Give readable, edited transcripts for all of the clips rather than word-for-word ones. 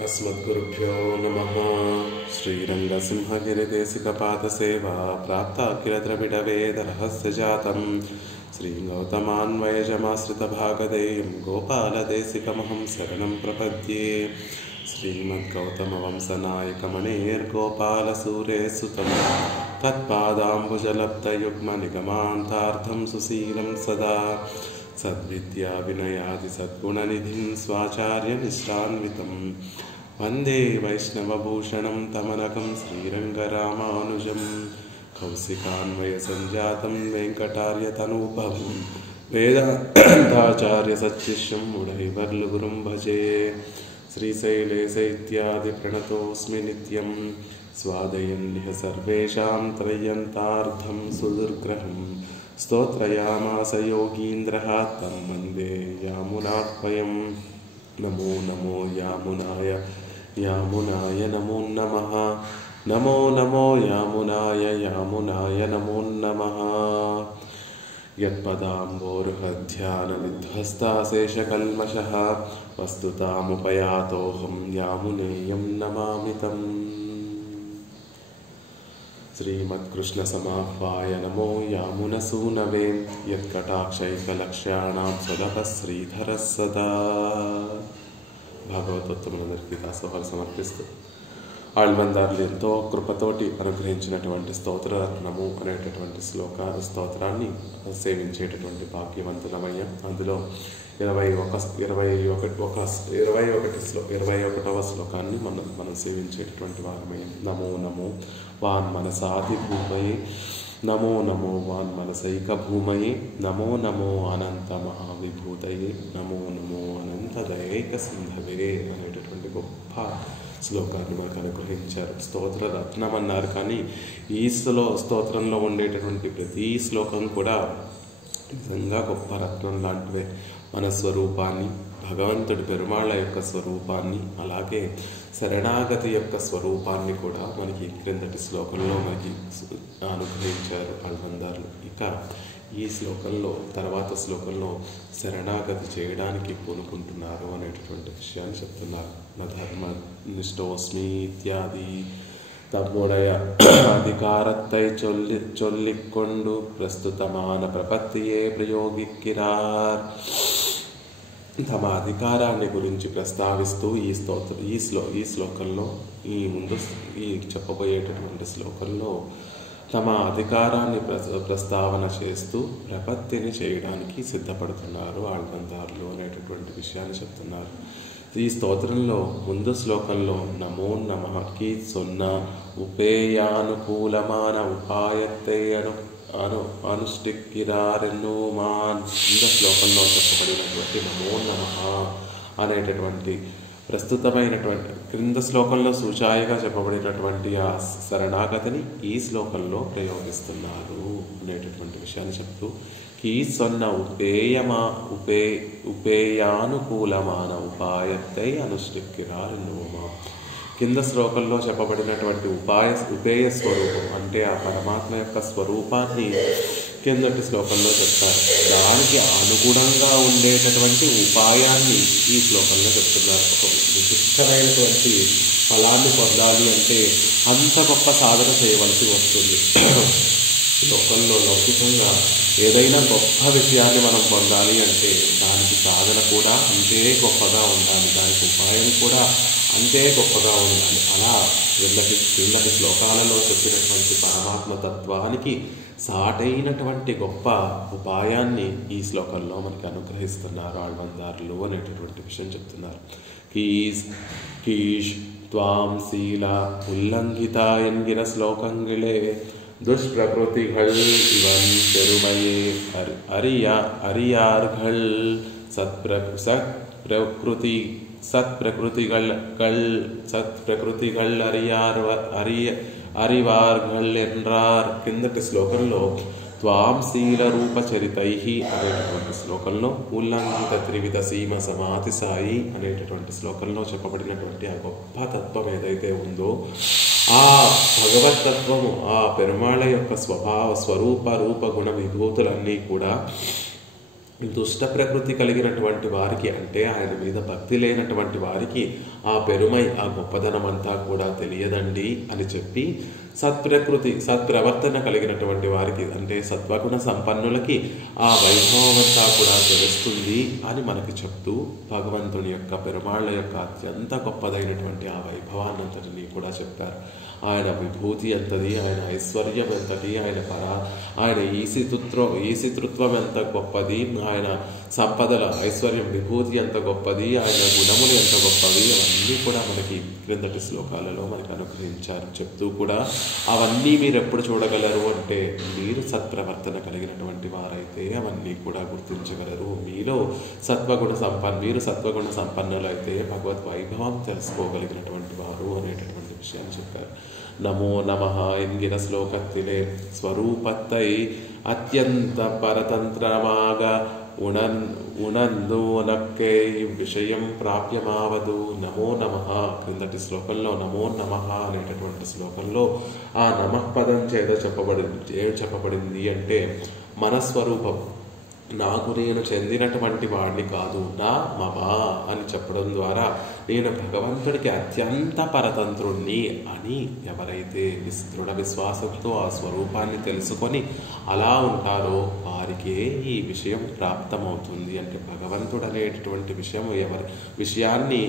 अस्मद्गुरुभ्यो नमः। श्रीरङ्गसिंहगिरिदेशिकपादसेवा प्राप्ताखिलद्रविडवेदरहस्यजातं श्रीगौतमान्वयजमाश्रितभागधेयं गोपालदेशिकमहं शरणं प्रपद्ये। श्रीमद्गौतमवंशनायकमणेर्गोपालसूरेसुतं तत्पादाम्बुजलब्धयुग्मनिगमान्तार्थं सुशीलं सदा सद्विद्या विनयादि सद्गुणनिधिं स्वाचार्यनिष्ठान्वितं वन्दे वैष्णवभूषणं तमनकं श्रीरङ्गरामानुजं कौशिकान्वयसञ्जातं वेङ्कटार्यतनूपभं वेदान्ताचार्यसच्शिष्यं मुडैवर्लुगुरुं भजे। श्रीशैलेशैत्यादिप्रणतोऽस्मि नित्यं स्वादयन्निह सर्वेषां त्रय्यन्तार्थं सुदुर्ग्रहं स्तोत्रयामास योगीन्द्रः तं वन्दे यामुनाह्वयं। नमो नमो यामुनाय यामुनाय नमो नमः। नमो नमो यामुनाय यामुनाय नमो नमः। यत्पदाम्बोरुहध्यानविध्वस्ताशेषकल्मषः वस्तुतामुपयातोऽहं यामुनेयं नमामि तम्। श्रीमत्कृष्णसमाह्वाय नमो यामुनसूनवे यत्कटाक्षैकलक्ष्याणां सुलभः श्रीधरः सदा। భాగవతోత్తములందరికీ దాసోహాలు సమర్పిస్తూ ఆళ్వందారులు ఎంతో కృపతోటి అనుగ్రహించినటువంటి స్తోత్రరత్నము అనేటటువంటి స్తోత్రాన్ని సేవించేటటువంటి భాగ్యవంతులమయ్య. అందులో 21వ శ్లోకాన్ని మనం సేవించేటటువంటి వారమయ్యాం. నమో నమో వాన్ మనసాది భూమయే, నమో నమో వాన్ మనసైక భూమయే, నమో నమో అనంత మహావిభూతయే, నమో నమో అనంత దయైక సింధవే అనేటటువంటి గొప్ప శ్లోకాన్ని మనకు అనుగ్రహించారు. స్తోత్ర రత్నం అన్నారు, కానీ ఈ స్తోత్రంలో ఉండేటటువంటి ప్రతి శ్లోకం కూడా నిజంగా గొప్ప రత్నం లాంటివే. మన స్వరూపాన్ని, భగవంతుడి పెరుమాళ్ళ యొక్క స్వరూపాన్ని, అలాగే శరణాగతి యొక్క స్వరూపాన్ని కూడా మనకి క్రిందటి శ్లోకంలో మనకి అనుగ్రహించారు ఆళ్వందారులు. ఇక ఈ శ్లోకంలో, తర్వాత శ్లోకంలో శరణాగతి చేయడానికి పూనుకుంటున్నారు అనేటటువంటి విషయాన్ని చెప్తున్నారు. నా ధర్మ నిష్టోస్మి ఇత్యాది தம்முடைய அதிகாரத்தை சொல்லிக்கொண்டு ప్రస్తుతమాన ప్రపత్తియే ప్రయోగిక్కిరార్. తమ అధికారాన్ని గురించి ప్రస్తావిస్తూ ఈ శ్లోకంలో, ఈ చెప్పబోయేటటువంటి శ్లోకంలో తమ అధికారాన్ని ప్రస్తావన చేస్తూ ప్రపత్తిని చేయడానికి సిద్ధపడుతున్నారు ఆళ్వందారులు అనేటటువంటి విషయాన్ని చెప్తున్నారు. ఈ స్తోత్రంలో ముందు శ్లోకంలో నమో నమఃకి సొన్న ఉపేయానుకూలమాన ఉపాయత్తే అనుష్ఠిక్కిరారెన్నుమాన్. இந்த శ్లోకంలో చెప్పబడినటువంటి నమో నమః అనేటటువంటి ప్రస్తుతమైనటువంటి క్రింద శ్లోకంలో సూచాయిగా చెప్పబడినటువంటి ఆ శరణాగతిని ఈ శ్లోకంలో ప్రయోగిస్తున్నారు అనేటటువంటి విషయాన్ని చెప్తూ కీ సొన్న ఉపేయానుకూలమాన ఉపాయత్తై అనుష్ఠిక్కిరారెన్నుమా. కింద శ్లోకంలో చెప్పబడినటువంటి ఉపేయ స్వరూపం అంటే ఆ పరమాత్మ యొక్క స్వరూపాన్ని కిందటి శ్లోకంలో చెప్తారు. దానికి అనుగుణంగా ఉండేటటువంటి ఉపాయాన్ని ఈ శ్లోకంలో చెప్తున్నారు. ఒక విశిష్టమైనటువంటి ఫలాన్ని పొందాలి అంటే అంత గొప్ప సాధన చేయవలసి వస్తుంది. లోకంలో లౌకికంగా ఏదైనా గొప్ప విషయాన్ని మనం పొందాలి అంటే దానికి సాధన కూడా అంతే గొప్పగా ఉండాలి, దానికి ఉపాయం కూడా అంతే గొప్పగా ఉండాలి. అలా క్రిందటి శ్లోకాలలో చెప్పినటువంటి పరమాత్మ తత్వానికి సాటైనటువంటి గొప్ప ఉపాయాన్ని ఈ శ్లోకంలో మనకి అనుగ్రహిస్తున్నారు ఆళ్వందారులు అనేటటువంటి విషయం చెప్తున్నారు. కీష్ త్వాం శీల ఉల్లంఘిత ఎన్గిన శ్లోకంగిళే ದುಷ್ಪ್ರಕೃತಿಗಳ್ ಇವನ್ ಪೆರುಮಯೇ ಅರಿಯಾರ್ಗಳ್ సత్ప్రకృతిగళ్ అరివార్గళ్ ఎన్రార్. కిందటి శ్లోకంలో త్వాం శీల రూపచరితై అనేటటువంటి శ్లోకంలో ఉల్లంఘిత త్రివిధ సీమ సమాధి సాయి అనేటటువంటి శ్లోకంలో చెప్పబడినటువంటి ఆ గొప్ప తత్వం ఏదైతే ఉందో ఆ భగవతత్వము, ఆ పెరుమాళ యొక్క స్వరూప రూప గుణ విభూతులన్నీ కూడా దుష్ట ప్రకృతి కలిగినటువంటి వారికి, అంటే ఆయన మీద భక్తి లేనటువంటి వారికి ఆ పెరుమై, ఆ గొప్పదనం అంతా కూడా తెలియదండి అని చెప్పి, సత్ప్రవర్తన కలిగినటువంటి వారికి, అంటే సత్వగుణ సంపన్నులకి ఆ వైభవం అంతా కూడా తెలుస్తుంది అని మనకి చెప్తూ, భగవంతుని యొక్క పెరుమాళ్ళ యొక్క అత్యంత గొప్పదైనటువంటి ఆ వైభవాన్నంతటినీ కూడా చెప్పారు. ఆయన విభూతి ఎంతది, ఆయన ఐశ్వర్యం ఎంతటి, ఆయన ఈశితృత్వం ఎంత గొప్పది, ఆయన సంపదల ఐశ్వర్యం విభూతి ఎంత గొప్పది, ఆయన గుణములు ఎంత గొప్పవి, అవన్నీ కూడా మనకి క్రిందటి శ్లోకాలలో మనకు అనుగ్రహించారు. చెప్తూ కూడా అవన్నీ మీరు ఎప్పుడు చూడగలరు అంటే, మీరు సత్ప్రవర్తన కలిగినటువంటి వారైతే అవన్నీ కూడా గుర్తించగలరు. మీరు సత్వగుణ సంపన్నులైతే భగవద్ వైభవం తెలుసుకోగలిగినటువంటి వారు అనేటటువంటి విషయాన్ని చెప్పారు. నమో నమః ఎంగిన శ్లోకత్తిలే స్వరూపత్తై అత్యంత పరతంత్రమాగ ఉనందోనక్కే విషయం ప్రాప్యమావదు. నమో నమః క్రిందటి శ్లోకంలో నమో నమః అనేటటువంటి శ్లోకంలో ఆ నమః పదం చేత చెప్పబడింది అంటే మన స్వరూపం, నాకు నేను చెందినటువంటి వాడిని కాదు, నా మమ అని చెప్పడం ద్వారా నేను భగవంతుడికి అత్యంత పరతంత్రుణ్ణి అని ఎవరైతే దృఢ విశ్వాసంతో ఆ స్వరూపాన్ని తెలుసుకొని అలా ఉంటారో వారికే ఈ విషయం ప్రాప్తమవుతుంది. అంటే భగవంతుడు అనేటటువంటి విషయాన్ని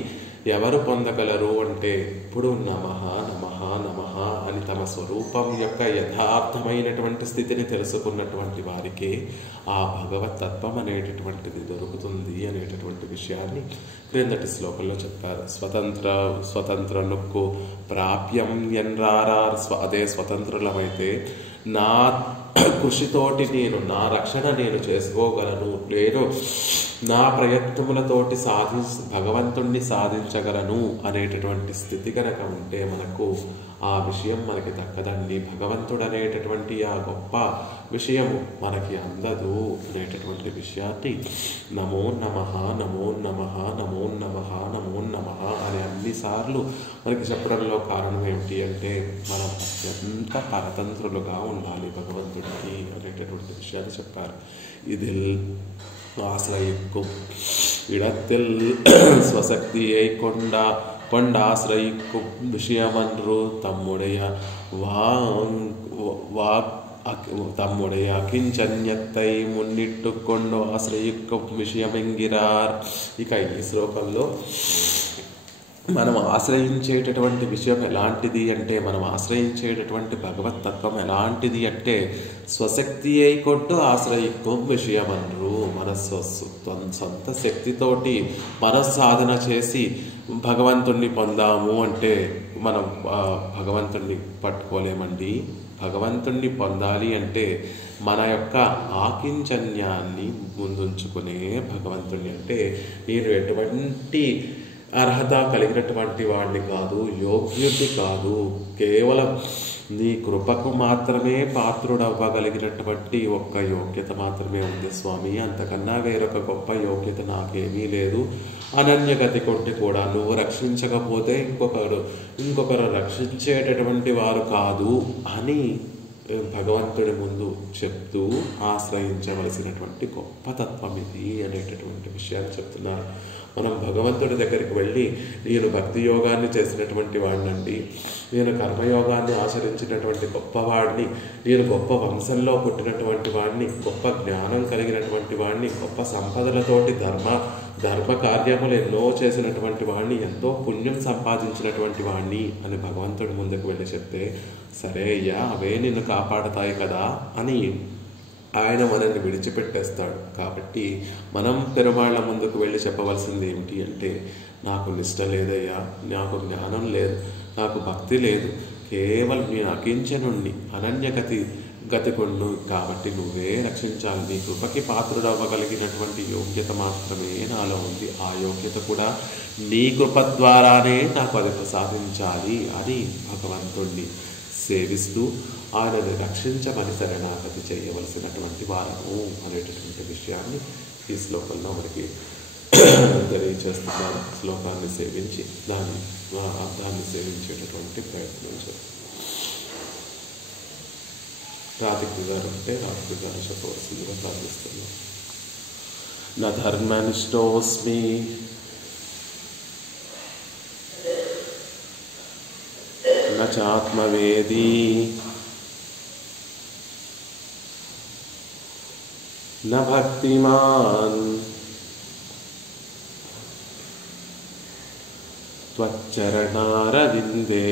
ఎవరు పొందగలరు అంటే, ఇప్పుడు నమః నమః నమః అని తమ స్వరూపం యొక్క యథార్థమైనటువంటి స్థితిని తెలుసుకున్నటువంటి వారికే ఆ భగవతత్వం అనేటటువంటిది దొరుకుతుంది అనేటటువంటి విషయాన్ని క్రిందటి శ్లోకంలో చెప్పారు. స్వతంత్ర నొక్కు ప్రాప్యం ఎన్రారార్, అదే స్వతంత్రులమైతే నా కృషితోటి నా రక్షణ నేను చేసుకోగలను, నేను నా ప్రయత్నములతోటి భగవంతుణ్ణి సాధించగలను అనేటటువంటి స్థితి కనుక ఉంటే మనకు ఆ విషయం మనకి దక్కదండి. భగవంతుడు అనేటటువంటి ఆ గొప్ప విషయము మనకి అందదు అనేటటువంటి విషయాన్ని నమో నమః నమో నమః నమో నమః నమో నమః అని అన్నిసార్లు మనకి చెప్పడంలో కారణం ఏమిటి అంటే, మనం అత్యంత పరతంత్రులుగా ఉండాలి భగవంతుడికి అనేటటువంటి విషయాన్ని చెప్పారు. ఇది ஆசிரயிக்கும் இடத்தில் ஸ்வசக்தியை கொண்டாசிரயிக்கும் விஷயமன்று தம்முடைய அகிంచన్యத்தை మున్నిట్టు கொண்டு ఆశ్రయిக்கும் విషయమెంగిరార్. ఇక ఈ శ్లోకంలో మనం ఆశ్రయించేటటువంటి విషయం ఎలాంటిది అంటే, మనం ఆశ్రయించేటటువంటి భగవతత్వం ఎలాంటిది అంటే, స్వశక్తి అయి కొట్టు ఆశ్రయిక్కో విషయమన్రు. మన సొంత శక్తితోటి సాధన చేసి భగవంతుణ్ణి పొందాము అంటే మనం భగవంతుణ్ణి పట్టుకోలేమండి. భగవంతుణ్ణి పొందాలి అంటే మన యొక్క ఆకించన్యాన్ని ముందుంచుకునే భగవంతుణ్ణి, అంటే నేను ఎటువంటి అర్హత కలిగినటువంటి వాడిని కాదు, యోగ్యుడి కాదు, కేవలం నీ కృపకు మాత్రమే పాత్రుడవ్వగలిగినటువంటి ఒక్క యోగ్యత మాత్రమే ఉంది స్వామి, అంతకన్నా వేరొక గొప్ప యోగ్యత నాకేమీ లేదు. అనన్యగతి కొట్టి కూడా నువ్వు రక్షించకపోతే ఇంకొకరు రక్షించేటటువంటి వారు కాదు అని భగవంతుడి ముందు చెప్తూ ఆశ్రయించవలసినటువంటి గొప్ప తత్వం ఇది అనేటటువంటి విషయాన్ని చెప్తున్నారు. మనం భగవంతుడి దగ్గరికి వెళ్ళి, నేను భక్తి యోగాన్ని చేసినటువంటి వాడినండి, నేను కర్మయోగాన్ని ఆచరించినటువంటి గొప్పవాడిని, నేను గొప్ప వంశంలో పుట్టినటువంటి వాడిని, గొప్ప జ్ఞానం కలిగినటువంటి వాడిని, గొప్ప సంపదలతోటి ధర్మ కార్యములు ఎన్నో చేసినటువంటి వాడిని, ఎంతో పుణ్యం సంపాదించినటువంటి వాడిని అని భగవంతుడి ముందుకు వెళ్ళి చెప్తే, సరే అయ్యా అవే నిన్ను కాపాడతాయి కదా అని ఆయన మనల్ని విడిచిపెట్టేస్తాడు. కాబట్టి మనం పెరుమాళ్ళ ముందుకు వెళ్ళి చెప్పవలసింది ఏమిటి అంటే, నాకు నిష్ట లేదయ్యా, నాకు జ్ఞానం లేదు, నాకు భక్తి లేదు, కేవలం నేను అకించనుణ్ణి, గతికొండు, కాబట్టి నువ్వే రక్షించాలి, నీ కృపకి పాత్రుడవ్వగలిగినటువంటి యోగ్యత మాత్రమే నాలో ఉంది, ఆ యోగ్యత కూడా నీ కృప ద్వారానే నాకు అది ప్రసాదించాలి అని భగవంతుణ్ణి సేవిస్తూ ఆయనని రక్షించమని శరణాగతి చేయవలసినటువంటి వారము అనేటటువంటి విషయాన్ని ఈ శ్లోకంలో మనకి తెలియచేస్తున్నారు. శ్లోకాన్ని సేవించి దాని అర్థాన్ని సేవించేటటువంటి ప్రయత్నం చేస్తారు. రాధిక గారు అంటే రాధిక గారు చెప్పవలసిందిగా ప్రార్థిస్తున్నాం. న ధర్మనిష్టోస్మి న చాత్మవేదీ న భక్తిమాన్ త్వచ్చరణారవిందే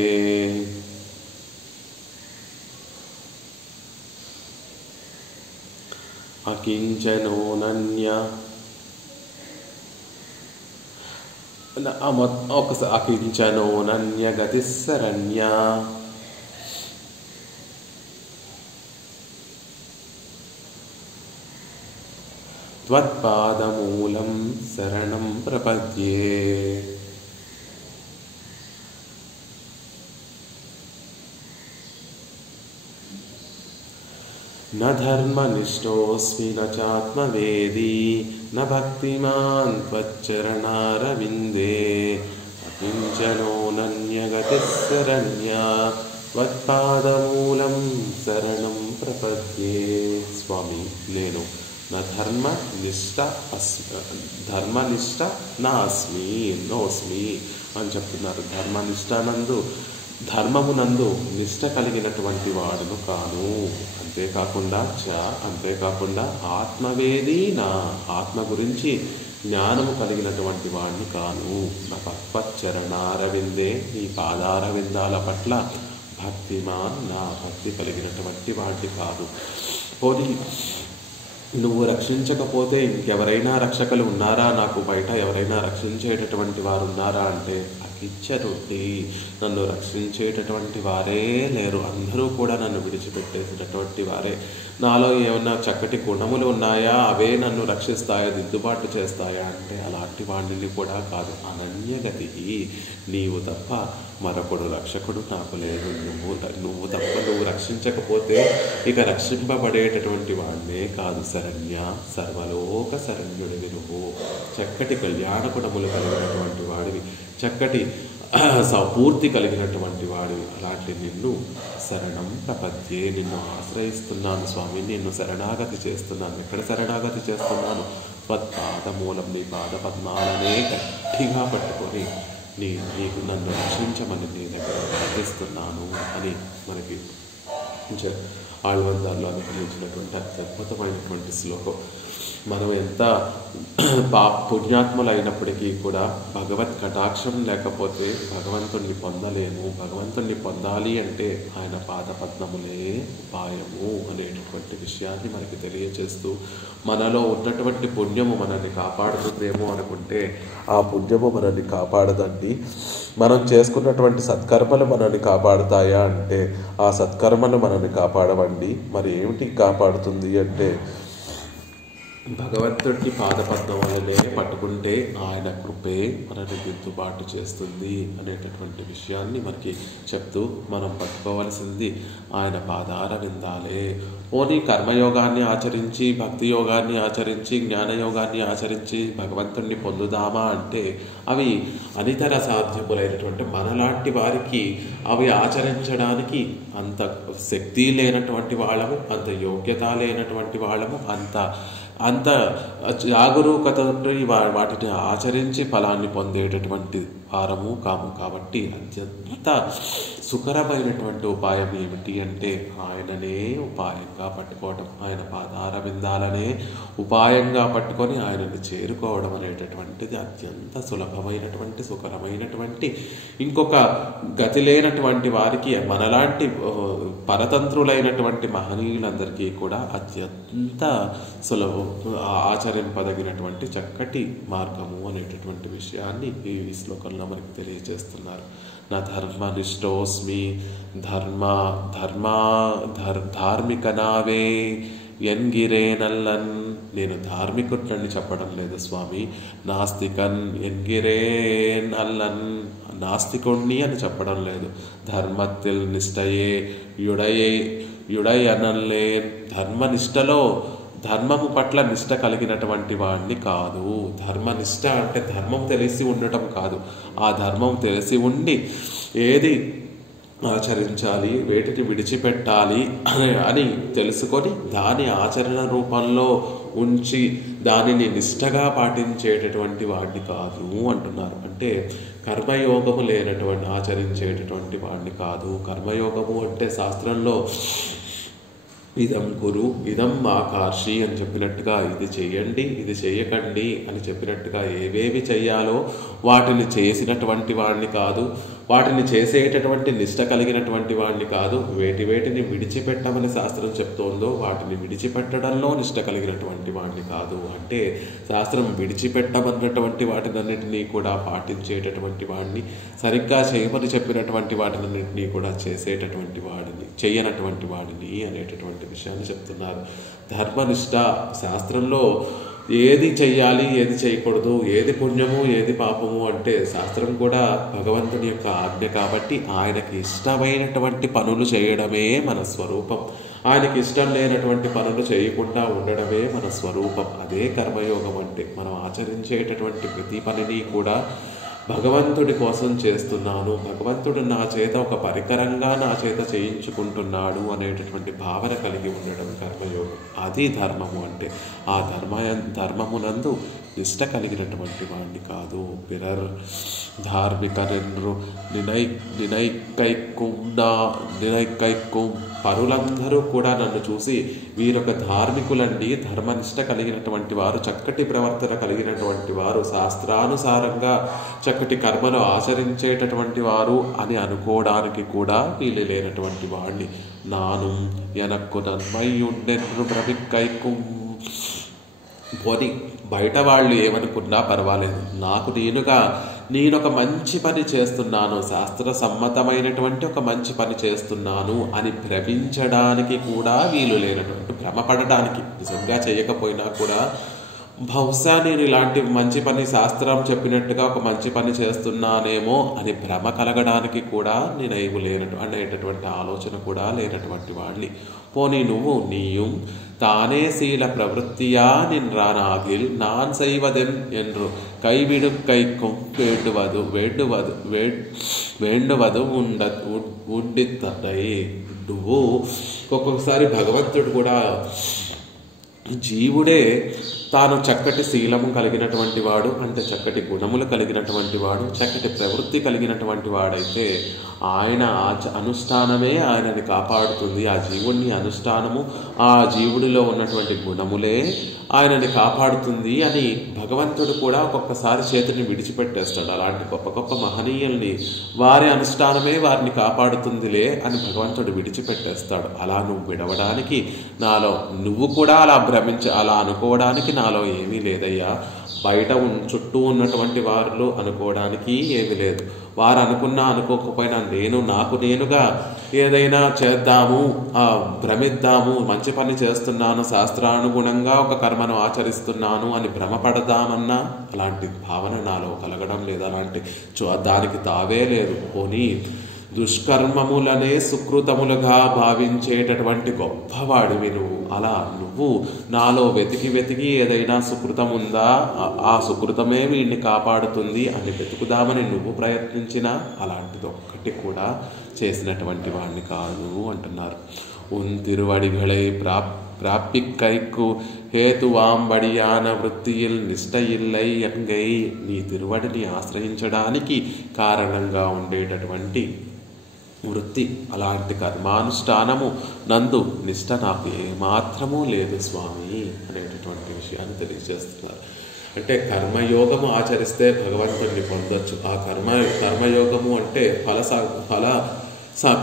అకించనోనన్య అకించనోనన్యగతిశరణ్యా త్వత్పాదమూలం శరణం ప్రపద్యే. న ధర్మనిష్టోస్మి న చాత్మవేదీ న భక్తిమాన్ త్వచ్చరణారవిందే అకించనోనన్యగతిశరణ్యా త్వత్పాదమూలం శరణం ప్రపద్యే. స్వామి, నేను నా ధర్మనిష్ట నోస్మి అని చెప్తున్నారు. ధర్మమునందు నిష్ట కలిగినటువంటి వాడును కాను. అంతేకాకుండా ఆత్మవేది, నా ఆత్మ గురించి జ్ఞానము కలిగినటువంటి వాడిని కాను. నా పద్మచరణారవిందే, నీ పాదారవిందాల పట్ల భక్తిమాన్, నా భక్తి కలిగినటువంటి వాడిని కాదు. పోనీ నువ్వు రక్షించకపోతే ఇంకెవరైనా రక్షకులు ఉన్నారా, నాకు బయట ఎవరైనా రక్షించేటటువంటి వారు ఉన్నారా అంటే అకిచ్చరుడి, నన్ను రక్షించేటటువంటి వారే లేరు. అందరూ కూడా నన్ను విడిచిపెట్టేసినటువంటి వారే. నాలో ఏమన్నా చక్కటి గుణములు ఉన్నాయా, అవే నన్ను రక్షిస్తాయా, దిద్దుబాటు చేస్తాయా అంటే అలాంటి వాడిని కూడా కాదు. అనన్యగతి, నీవు తప్ప మరొకడు రక్షకుడు నాకు లేదు. నువ్వు తప్ప, నువ్వు రక్షించకపోతే ఇక రక్షింపబడేటటువంటి వాడినే కాదు. శరణ్య, సర్వలోక శరణ్యుడివి నువ్వు. చక్కటి కళ్యాణ గుణములు కలిగినటువంటి వాడివి, చక్కటి పూర్తి కలిగినటువంటి వాడివి. అలాంటి నిన్ను శరణం ప్రపద్యే, నిన్ను ఆశ్రయిస్తున్నాను స్వామి, నిన్ను శరణాగతి చేస్తున్నాను. ఎక్కడ శరణాగతి చేస్తున్నాను? త్వత్పాదమూలం, నీ పాద పద్మాలనే గట్టిగా పట్టుకొని నీకు నన్ను రక్షించమని నీ దగ్గర ప్రార్థిస్తున్నాను అని మనకి ఆళ్వార్లో అనుగ్రహించినటువంటి అద్భుతమైనటువంటి శ్లోకం. మనం ఎంత పుణ్యాత్ములైనప్పటికీ కూడా భగవత్ కటాక్షం లేకపోతే భగవంతుణ్ణి పొందలేము. భగవంతుణ్ణి పొందాలి అంటే ఆయన పాదపద్మములే ఉపాయము అనేటటువంటి విషయాన్ని మనకి తెలియచేస్తూ, మనలో ఉన్నటువంటి పుణ్యము మనల్ని కాపాడుతుందేమో అనుకుంటే ఆ పుణ్యము మనల్ని కాపాడదండి. మనం చేసుకున్నటువంటి సత్కర్మలు మనల్ని కాపాడుతాయా అంటే ఆ సత్కర్మలు మనల్ని కాపాడవండి. మరి ఏమిటి కాపాడుతుంది అంటే భగవంతుడికి పాదపద్మములనే పట్టుకుంటే ఆయన కృపే మనల్ని దిద్దుబాటు చేస్తుంది అనేటటువంటి విషయాన్ని మనకి చెప్తూ, మనం పట్టుకోవలసింది ఆయన పాదార విందాలే. ఓని కర్మయోగాన్ని ఆచరించి, భక్తి యోగాన్ని ఆచరించి, జ్ఞానయోగాన్ని ఆచరించి భగవంతుడిని పొందుదామా అంటే అవి అనితర సాధ్యములైనటువంటి మనలాంటి వారికి అవి ఆచరించడానికి అంత శక్తి లేనటువంటి వాళ్ళము, అంత యోగ్యత లేనటువంటి వాళ్ళము, అంత జాగరూకతతో వాటిని ఆచరించి ఫలాన్ని పొందేటటువంటి వారము కాము. కాబట్టి అత్యంత సుకరమైనటువంటి ఉపాయం ఏమిటి అంటే ఆయననే ఉపాయంగా పట్టుకోవడం, ఆయన పాదార విందాలనే ఉపాయంగా పట్టుకొని ఆయనని చేరుకోవడం అనేటటువంటిది అత్యంత సులభమైనటువంటి సుకరమైనటువంటి, ఇంకొక గతి లేనటువంటి వారికి, మనలాంటి పరతంత్రులైనటువంటి మహనీయులందరికీ కూడా అత్యంత ఆచరింపదగినటువంటి చక్కటి మార్గము అనేటటువంటి విషయాన్ని ఈ శ్లోకంలో మనకి తెలియజేస్తున్నారు. నా ధర్మనిష్టోస్మి, ధార్మిక నావే ఎన్గిరే నల్లన్, నేను ధార్మికుడిని చెప్పడం లేదు స్వామి. నాస్తికన్ ఎన్గిరే నల్లన్, నాస్తికుణ్ణి అని చెప్పడం లేదు. ధర్మత్తిల్ నిష్టయే యుడయనల్లే, ధర్మనిష్టలో ధర్మము పట్ల నిష్ట కలిగినటువంటి వాడిని కాదు. ధర్మనిష్ట అంటే ధర్మం తెలిసి ఉండటం కాదు, ఆ ధర్మం తెలిసి ఉండి ఏది ఆచరించాలి, వేటిని విడిచిపెట్టాలి అని తెలుసుకొని దాని ఆచరణ రూపంలో ఉంచి దానిని నిష్టగా పాటించేటటువంటి వాడిని కాదు అంటున్నారు. అంటే కర్మయోగము లేనటువంటి ఆచరించేటటువంటి వాడిని కాదు. కర్మయోగము అంటే శాస్త్రంలో ఇదం కురు ఇదం ఆకర్షి అని చెప్పినట్టుగా ఇది చెయ్యండి ఇది చెయ్యకండి అని చెప్పినట్టుగా ఏవేవి చెయ్యాలో వాటిని చేసినటువంటి వాడిని కాదు, వాటిని చేసేటటువంటి నిష్ట కలిగినటువంటి వాడిని కాదు. వేటిని విడిచిపెట్టమని శాస్త్రం చెప్తోందో వాటిని విడిచిపెట్టడంలో నిష్ట కలిగినటువంటి వాడిని కాదు. అంటే శాస్త్రం విడిచిపెట్టమన్నటువంటి వాటినన్నింటినీ కూడా పాటించేటటువంటి వాడిని, సరిగ్గా చేయమని చెప్పినటువంటి వాటినన్నింటినీ కూడా చేసేటటువంటి వాడిని, చెయ్యనటువంటి వాడిని అనేటటువంటి విషయాన్ని చెప్తున్నారు. ధర్మనిష్ట శాస్త్రంలో ఏది చెయ్యాలి ఏది చేయకూడదు, ఏది పుణ్యము ఏది పాపము అంటే శాస్త్రం కూడా భగవంతుని యొక్క ఆజ్ఞ కాబట్టి ఆయనకి ఇష్టమైనటువంటి పనులు చేయడమే మన స్వరూపం. ఆయనకి ఇష్టం లేనటువంటి పనులు చేయకుండా ఉండడమే మన స్వరూపం. అదే కర్మయోగం అంటే. మనం ఆచరించేటటువంటి ప్రతి పనిని కూడా భగవంతుడి కోసం చేస్తున్నాను, భగవంతుడు నా చేత ఒక పరికరంగా నా చేత చేయించుకుంటున్నాడు అనేటటువంటి భావన కలిగి ఉండడం కర్మయోగం. అది ధర్మము అంటే. ఆ ధర్మమునందు నిష్ట కలిగినటువంటి వాడిని కాదు. పిరర్ ధార్మికరెండ్రు నినైకైక్కుం పరులందరూ కూడా నన్ను చూసి వీరొక ధార్మికులండి, ధర్మనిష్ట కలిగినటువంటి వారు, చక్కటి ప్రవర్తన కలిగినటువంటి వారు, శాస్త్రానుసారంగా చక్కటి కర్మలు ఆచరించేటటువంటి వారు అని అనుకోవడానికి కూడా వీలు లేనటువంటి వాడిని. నాను ఎనక్కు నన్మయ్యుండెన్రు ప్రమిక్కైక్కుం. పోని బయట వాళ్ళు ఏమనుకున్నా పర్వాలేదు, నాకు నేనొక మంచి పని చేస్తున్నాను, శాస్త్ర సమ్మతమైనటువంటి ఒక మంచి పని చేస్తున్నాను అని భ్రమించడానికి కూడా వీలు లేనటువంటి, భ్రమపడడానికి, నిజంగా చేయకపోయినా కూడా బహుశా నేను ఇలాంటి మంచి పని శాస్త్రం చెప్పినట్టుగా ఒక మంచి పని చేస్తున్నానేమో అని భ్రమ కలగడానికి కూడా నేను అనేటటువంటి ఆలోచన కూడా లేనటువంటి వాడిని. పోనీ నీயும் தானே சீல பிரவృத்தியா நின்றானாகில் நான் செய்வதென் என்று கைவிடும் கைக்கும் వేండువదు ఉండితడై. నువ్వు ఒక్కొక్కసారి భగవంతుడు కూడా జీవుడే తాను చక్కటి శీలము కలిగినటువంటి వాడు, అంటే చక్కటి గుణములు కలిగినటువంటి వాడు, చక్కటి ప్రవృత్తి కలిగినటువంటి వాడైతే ఆయన అనుష్ఠానమే ఆయనని కాపాడుతుంది. ఆ జీవుడిని అనుష్ఠానము, ఆ జీవుడిలో ఉన్నటువంటి గుణములే ఆయనని కాపాడుతుంది అని భగవంతుడు కూడా ఒక్కొక్కసారి చేతిని విడిచిపెట్టేస్తాడు. అలాంటి గొప్ప గొప్ప మహనీయుల్ని వారి అనుష్ఠానమే వారిని కాపాడుతుందిలే అని భగవంతుడు విడిచిపెట్టేస్తాడు. అలా నువ్వు విడవడానికి నాలో, నువ్వు కూడా అలా అనుకోవడానికి నాలో ఏమీ లేదయ్యా. బయట చుట్టూ ఉన్నటువంటి వారిలో అనుకోవడానికి ఏమీ లేదు. వారు అనుకోకపోయినా నాకు నేనుగా ఏదైనా చేద్దాము, భ్రమిద్దాము, మంచి పని చేస్తున్నాను, శాస్త్రానుగుణంగా ఒక కర్మను ఆచరిస్తున్నాను అని భ్రమపడదామన్నా అలాంటి భావన నాలో కలగడం లేదు. అలాంటి దానికి తావే లేదు. పోనీ దుష్కర్మములనే సుకృతములుగా భావించేటటువంటి గొప్పవాడివి నువ్వు. అలా నువ్వు నాలో వెతికి ఏదైనా సుకృతం ఉందా, ఆ సుకృతమే వీడిని కాపాడుతుంది అని వెతుకుదామని నువ్వు ప్రయత్నించినా అలాంటిది ఒక్కటి కూడా చేసినటువంటి వాడిని కాదు అంటున్నారు. తిరువడిగళై ప్రాప్తికైకు హేతువాంబడియాన వృత్తియిల్ నిష్టయిల్లై ఎంగై. నీ తిరువడిని ఆశ్రయించడానికి కారణంగా ఉండేటటువంటి వృత్తి, అలాంటి కర్మానుష్ఠానము నందు నిష్ట నాకు ఏమాత్రము లేదు స్వామి అనేటటువంటి విషయాన్ని తెలియజేస్తున్నారు. అంటే కర్మయోగము ఆచరిస్తే భగవంతుడిని పొందొచ్చు. ఆ కర్మయోగము అంటే ఫల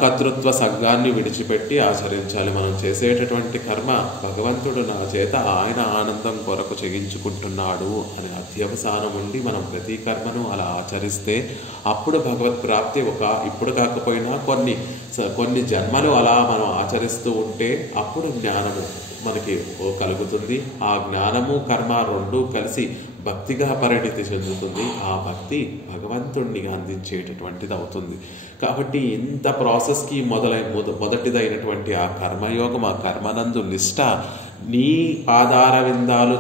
కర్తృత్వ సంఘాన్ని విడిచిపెట్టి ఆచరించాలి. మనం చేసేటటువంటి కర్మ భగవంతుడు నా చేత ఆయన ఆనందం కొరకు చేయించుకుంటున్నాడు అనే అధ్యవసానం ఉండి మనం ప్రతి కర్మను అలా ఆచరిస్తే అప్పుడు భగవత్ ప్రాప్తి ఇప్పుడు కాకపోయినా కొన్ని జన్మలు అలా మనం ఆచరిస్తూ ఉంటే అప్పుడు జ్ఞానము మనకి కలుగుతుంది. ఆ జ్ఞానము కర్మ రెండూ కలిసి భక్తిగా పరిణితి చెందుతుంది. ఆ భక్తి భగవంతుడిని అందించేటటువంటిది అవుతుంది. కాబట్టి ఇంత ప్రాసెస్కి మొదటిదైనటువంటి ఆ కర్మయోగం, ఆ కర్మనందు నిష్ట నీ పాదార విందాలు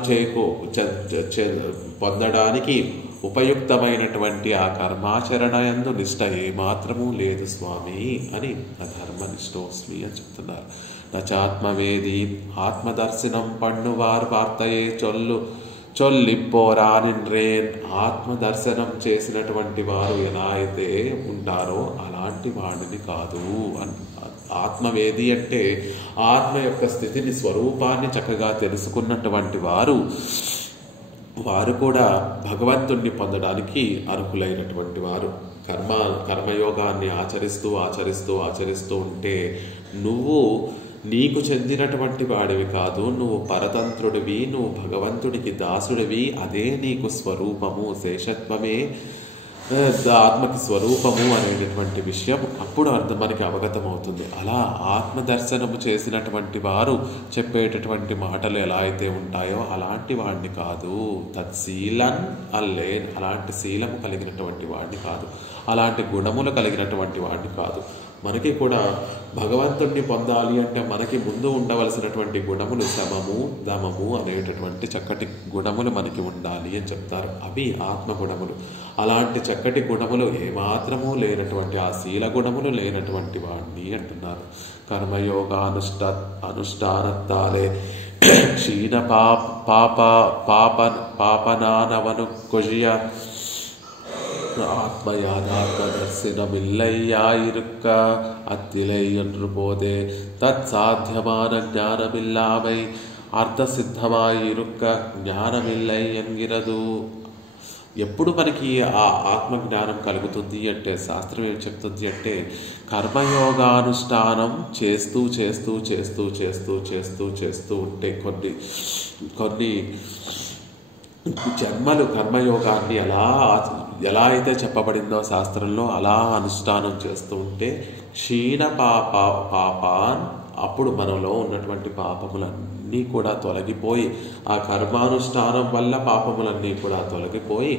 పొందడానికి ఉపయుక్తమైనటువంటి ఆ కర్మాచరణయందు నిష్ట ఏమాత్రమూ లేదు స్వామి అని అధర్మనిష్టోస్మి అని చెప్తున్నారు. నచాత్మవేది ఆత్మదర్శనం పన్నువారు వార్తయే చొల్లిపోరానిన్రేన్. ఆత్మదర్శనం చేసినటువంటి వారు ఎలా అయితే ఉంటారో అలాంటి వాడిని కాదు. ఆత్మవేది అంటే ఆత్మ యొక్క స్థితిని, స్వరూపాన్ని చక్కగా తెలుసుకున్నటువంటి వారు కూడా భగవంతుణ్ణి పొందడానికి అర్హులైనటువంటి వారు. కర్మయోగాన్ని ఆచరిస్తూ ఉంటే నీకు చెందినటువంటి వాడివి కాదు, నువ్వు పరతంత్రుడివి, నువ్వు భగవంతుడికి దాసుడివి. అదే నీకు స్వరూపము, శేషత్వమే ఆత్మకి స్వరూపము అనేటటువంటి విషయం అప్పుడు మనకి అవగతమవుతుంది. అలా ఆత్మదర్శనము చేసినటువంటి వారు చెప్పేటటువంటి మాటలు ఎలా అయితే ఉంటాయో అలాంటి వాడిని కాదు. తత్శీలన్ అల్లేన్, అలాంటి శీలము కలిగినటువంటి వాడిని కాదు, అలాంటి గుణములు కలిగినటువంటి వాడిని కాదు. మనకి కూడా భగవంతుణ్ణి పొందాలి అంటే మనకి ముందు ఉండవలసినటువంటి గుణములు శమము, దమము అనేటటువంటి చక్కటి గుణములు మనకి ఉండాలి అని చెప్తారు. అవి ఆత్మగుణములు. అలాంటి చక్కటి గుణములు ఏమాత్రమూ లేనటువంటి, ఆ శీల గుణములు లేనటువంటి వాడిని అంటున్నారు. కర్మయోగానుష్ఠానత్తాలే క్షీణ పాపనానవను కొజియ ஆத்மயாதாத்ம தரிசனமில்லையாயிருக்க அத்திலை என்று போதே தத் சாத்தியமான ஞானமில்லாமை అర్థసిద్ధమాయిరుక్క జ్ఞానమిల్లై ఎన్గిరదు. ఎప్పుడు మనకి ఆ ఆత్మజ్ఞానం కలుగుతుంది అంటే శాస్త్రం ఏం చెప్తుంది అంటే కర్మయోగానుష్ఠానం చేస్తూ ఉంటే కొన్ని జన్మలు కర్మయోగాన్ని ఎలా అయితే చెప్పబడిందో శాస్త్రంలో అలా అనుష్ఠానం చేస్తూ ఉంటే క్షీణ పాపాన్, అప్పుడు మనలో ఉన్నటువంటి పాపములన్నీ కూడా తొలగిపోయి, ఆ కర్మానుష్ఠానం వల్ల పాపములన్నీ కూడా తొలగిపోయి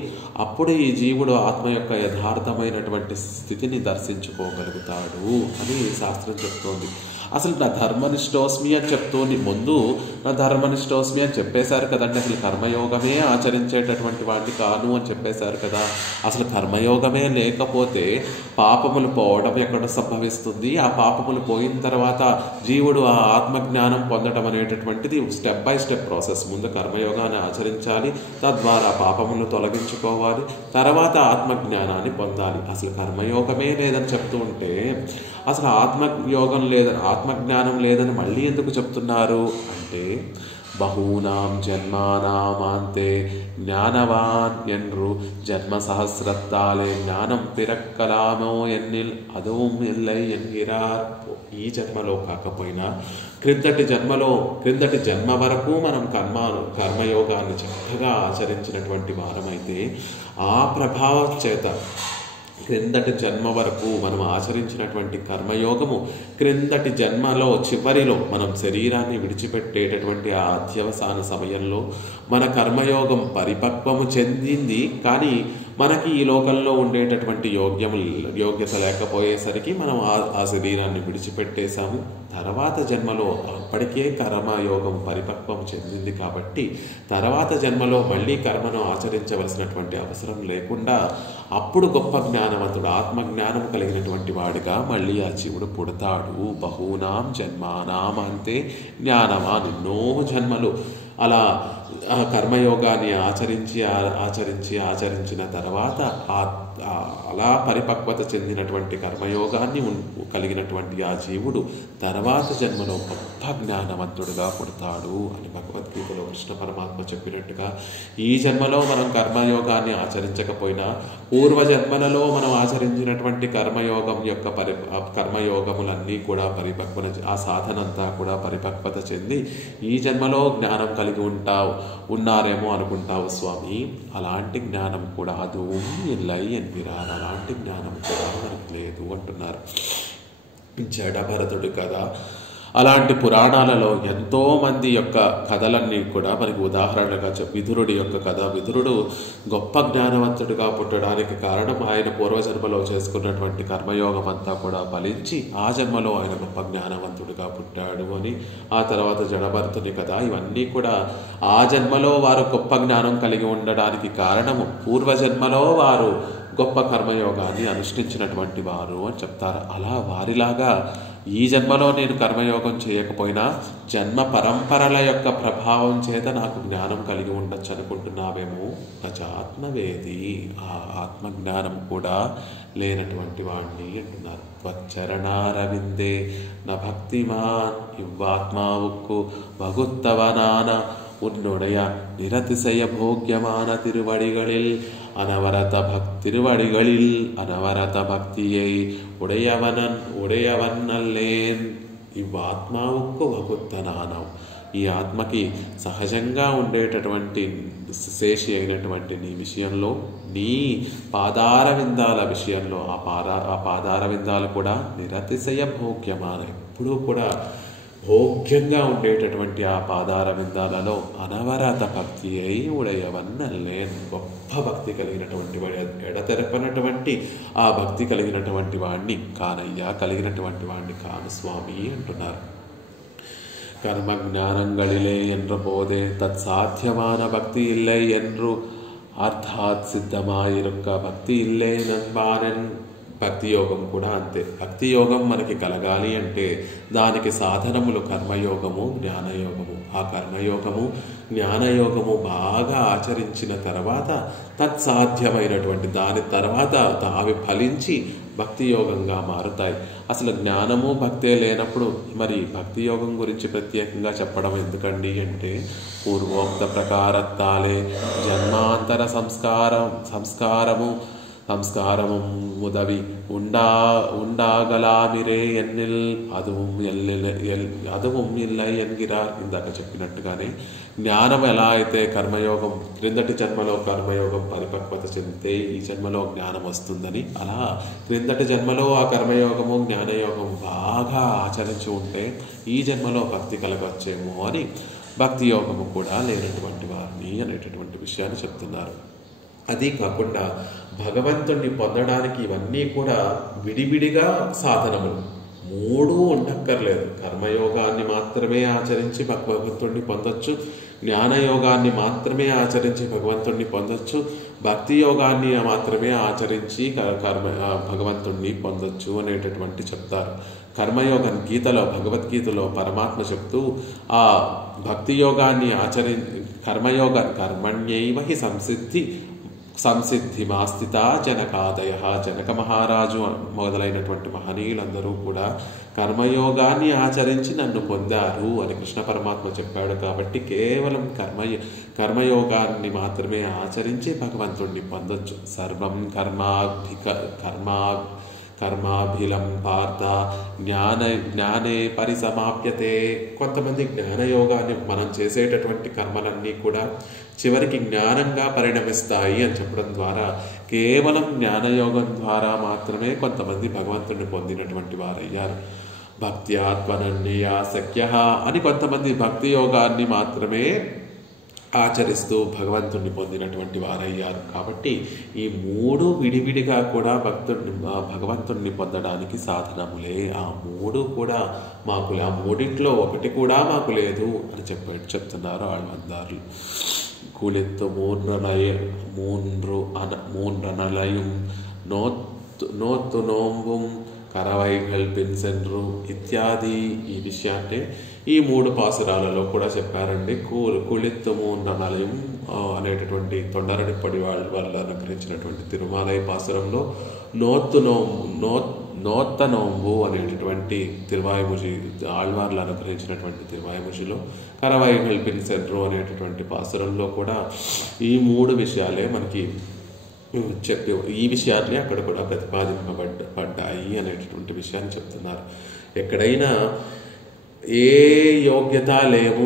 అప్పుడు ఈ జీవుడు ఆత్మ యొక్క యథార్థమైనటువంటి స్థితిని దర్శించుకోగలుగుతాడు అని శాస్త్రం చెప్తోంది. అసలు నా ధర్మనిష్టోస్మి అని ముందు నా ధర్మనిష్టోస్మి అని చెప్పేశారు కదండి. అసలు కర్మయోగమే ఆచరించేటటువంటి వాడిని కాను అని చెప్పేశారు కదా. అసలు కర్మయోగమే లేకపోతే పాపములు పోవడం ఎక్కడ సంభవిస్తుంది? ఆ పాపములు పోయిన తర్వాత జీవుడు ఆ ఆత్మజ్ఞానం పొందడం అనేటటువంటిది స్టెప్ బై స్టెప్ ప్రాసెస్. ముందు కర్మయోగాన్ని ఆచరించాలి, తద్వారా పాపములు తొలగించుకోవాలి, తర్వాత ఆత్మజ్ఞానాన్ని పొందాలి. అసలు కర్మయోగమే లేదని చెప్తూ ఉంటే అసలు ఆత్మజ్ఞానం లేదని మళ్ళీ ఎందుకు చెప్తున్నారు అంటే బహూనాం జన్మానామాంతే జ్ఞానవాన్ ఎన్రు జన్మ సహస్రత్తాలే జ్ఞానం పిరక్కలామో ఎన్నిల్ అదోం ఎల్లై ఎన్గిరార్. ఈ జన్మలో కాకపోయినా క్రిందటి జన్మ వరకు మనం కర్మయోగాన్ని చక్కగా ఆచరించినటువంటి వారమైతే ఆ ప్రభావం చేత క్రిందటి జన్మ వరకు మనం ఆచరించినటువంటి కర్మయోగము క్రిందటి జన్మలో చివరిలో మనం శరీరాన్ని విడిచిపెట్టేటటువంటి ఆ అత్యవసాన సమయంలో మన కర్మయోగం పరిపక్వము చెందింది. కానీ మనకి ఈ లోకంలో ఉండేటటువంటి యోగ్యత లేకపోయేసరికి మనం ఆ శరీరాన్ని విడిచిపెట్టేశాము. తర్వాత జన్మలో అప్పటికే కర్మయోగం పరిపక్వం చెందింది కాబట్టి తర్వాత జన్మలో మళ్ళీ కర్మను ఆచరించవలసినటువంటి అవసరం లేకుండా అప్పుడు గొప్ప జ్ఞానవంతుడు, ఆత్మజ్ఞానం కలిగినటువంటి వాడిగా మళ్ళీ ఆ జీవుడు పుడతాడు. బహూనాం జన్మానాం అంతే జ్ఞానవాన్, ఎన్నో జన్మలు అలా కర్మయోగాన్ని ఆచరించిన తర్వాత అలా పరిపక్వత చెందినటువంటి కర్మయోగాన్ని కలిగినటువంటి ఆ జీవుడు తర్వాత జన్మలో గొప్ప జ్ఞానవంతుడుగా పుడతాడు అని భగవద్గీతలో కృష్ణ పరమాత్మ చెప్పినట్టుగా ఈ జన్మలో మనం కర్మయోగాన్ని ఆచరించకపోయినా పూర్వజన్మలలో మనం ఆచరించినటువంటి కర్మయోగములన్నీ కూడా ఆ సాధనంతా కూడా పరిపక్వత చెంది ఈ జన్మలో జ్ఞానం కలిగి ఉన్నారేమో అనుకుంటావు స్వామి. అలాంటి జ్ఞానం కూడా అది ఇల్లై ఎన్విరారు, అలాంటి జ్ఞానం కూడా మనకు లేదు అంటున్నారు. జడభరతుడు కదా అలాంటి పురాణాలలో ఎంతోమంది యొక్క కథలన్నీ కూడా మనకి ఉదాహరణగా విదురుడి యొక్క కథ. విదురుడు గొప్ప జ్ఞానవంతుడిగా పుట్టడానికి కారణం ఆయన పూర్వజన్మలో చేసుకున్నటువంటి కర్మయోగం అంతా కూడా ఫలించి ఆ జన్మలో ఆయన గొప్ప జ్ఞానవంతుడిగా పుట్టాడు అని. ఆ తర్వాత జడభరతుని కథ. ఇవన్నీ కూడా ఆ జన్మలో వారు గొప్ప జ్ఞానం కలిగి ఉండడానికి కారణము పూర్వజన్మలో వారు గొప్ప కర్మయోగాన్ని అనుష్ఠించినటువంటి వారు అని చెప్తారు. అలా వారిలాగా ఈ జన్మలో నేను కర్మయోగం చేయకపోయినా జన్మ పరంపరల యొక్క ప్రభావం చేత నాకు జ్ఞానం కలిగి ఉండొచ్చు అనుకుంటున్నావేమో. నచాత్మవేది, ఆ ఆత్మజ్ఞానం కూడా లేనటువంటి వాణ్ణి అంటున్నారు. త్వచ్చరణారవిందే న భక్తిమాన్ ఇవ్వాత్మా ఉక్కు వగుత్తవనాన உன்னுடைய நிரதிசய போக்கியமான திருவடிகளில் திருவடிகளில் అనవరత భక్తిயை ఉడయవన్ అల్లేన్ ఇవ్వాత్మావుకు వగుత్తనానం. ఈ ఆత్మకి సహజంగా ఉండేటటువంటి శేషి అయినటువంటి నీ విషయంలో, నీ పాదార విందాల విషయంలో, ఆ పాదార విందాలు కూడా నిరతిశయ భోగ్యమాన, ఎప్పుడూ కూడా భోగ్యంగా ఉండేటటువంటి ఆ పాదార విందాలలో అనవరత భక్తి అయి ఉడయవన్నల్లే, గొప్ప భక్తి కలిగినటువంటి వాడి, ఎడతెరపనటువంటి ఆ భక్తి కలిగినటువంటి వాడిని కానయ్యా, కలిగినటువంటి వాడిని కాను స్వామి అంటున్నారు. కర్మ జ్ఞానంగళిలే என்று போதே தத் சாத்தியமான பக்தி இல்லை என்று అర్థాత్ సిద్ధమాయిరుక్క భక్తి ఇల్లే నంబానన్. భక్తి యోగం కూడా అంతే. భక్తి యోగం మనకి కలగాలి అంటే దానికి సాధనములు కర్మయోగము, జ్ఞానయోగము. ఆ కర్మయోగము, జ్ఞానయోగము బాగా ఆచరించిన తర్వాత తత్సాధ్యమైనటువంటి దాని తర్వాత అవి ఫలించి భక్తి యోగంగా మారుతాయి. అసలు జ్ఞానము భక్తే లేనప్పుడు మరి భక్తి యోగం గురించి ప్రత్యేకంగా చెప్పడం ఎందుకండి అంటే, పూర్వోక్త ప్రకారత్తాలే జన్మాంతర സംസ്കാരമു മുതവി ఉండాగలామిరే ఎన్నిల్ అదుவும் ఇల్లై ఎన్గిరార్. ఇందాక చెప్పినట్టుగానే జ్ఞానం ఎలా అయితే కర్మయోగం క్రిందటి జన్మలో కర్మయోగం పరిపక్వత చెందితే ఈ జన్మలో జ్ఞానం వస్తుందని, అలా క్రిందటి జన్మలో ఆ కర్మయోగము జ్ఞానయోగం బాగా ఆచరించి ఉంటే ఈ జన్మలో భక్తి కలగచ్చేమో అని భక్తి యోగము కూడా లేనటువంటి వారిని అనేటటువంటి విషయాన్ని చెప్తున్నారు. అది కాకుండా భగవంతుణ్ణి పొందడానికి ఇవన్నీ కూడా విడివిడిగా సాధనములు, మూడు ఉండక్కర్లేదు. కర్మయోగాన్ని మాత్రమే ఆచరించి భగవంతుణ్ణి పొందొచ్చు, జ్ఞానయోగాన్ని మాత్రమే ఆచరించి భగవంతుణ్ణి పొందొచ్చు, భక్తి యోగాన్ని మాత్రమే ఆచరించి భగవంతుణ్ణి పొందొచ్చు అనేటటువంటి చెప్తారు. కర్మయోగం గీతలో, భగవద్గీతలో పరమాత్మ చెప్తూ ఆ భక్తి యోగాన్ని కర్మణ్యైవ హి సంసిద్ధి మాస్థిత జనకాదయ. జనక మహారాజు మొదలైనటువంటి మహనీయులందరూ కూడా కర్మయోగాన్ని ఆచరించి నన్ను పొందారు అని కృష్ణ పరమాత్మ చెప్పాడు. కాబట్టి కేవలం కర్మయోగాన్ని మాత్రమే ఆచరించి భగవంతుణ్ణి పొందొచ్చు. సర్వం కర్మాభిలం పార్థ జ్ఞానే పరిసమాప్యతే. కొంతమంది జ్ఞానయోగాన్ని మనం చేసేటటువంటి కర్మలన్నీ కూడా చివరికి జ్ఞానంగా పరిణమిస్తాయి అని చెప్పడం ద్వారా కేవలం జ్ఞానయోగం ద్వారా మాత్రమే కొంతమంది భగవంతుడిని పొందినటువంటి వారయ్యారు. భక్త్యాత్మనన్యా శక్య అని కొంతమంది భక్తి యోగాన్ని మాత్రమే ఆచరిస్తూ భగవంతుణ్ణి పొందినటువంటి వారయ్యారు. కాబట్టి ఈ మూడు విడివిడిగా కూడా భగవంతుణ్ణి పొందడానికి సాధనములే. ఆ మూడు కూడా మాకు, ఆ మూడింట్లో ఒకటి కూడా మాకు లేదు అని చెప్తున్నారు ఆళ్వార్లు. కుళిత్తు మూన్రనలయం నోత్తు నోంబుం కరవైగల్ పిన్సెన్రు ఇత్యాది. ఈ విషయాన్ని ఈ మూడు పాసురాలలో కూడా చెప్పారండి. కుళిత్తము నలయం అనేటటువంటి తొండరడిపడి వల్ల అనుగ్రహించినటువంటి తిరుమలై పాసురంలో, నోత్త నోంబు అనేటటువంటి తిరువాయుముషి ఆళ్వార్లు అనుగ్రహించినటువంటి తిరువాయుముషిలో, కరవైగల్ పిన్సెన్రు అనేటటువంటి పాసురంలో కూడా ఈ మూడు విషయాలే మనకి చెప్పి, ఈ విషయాలే అక్కడ కూడా ప్రతిపాదింపబడ్డాయి అనేటటువంటి విషయాన్ని చెప్తున్నారు. ఎక్కడైనా ఏ యోగ్యత లేము,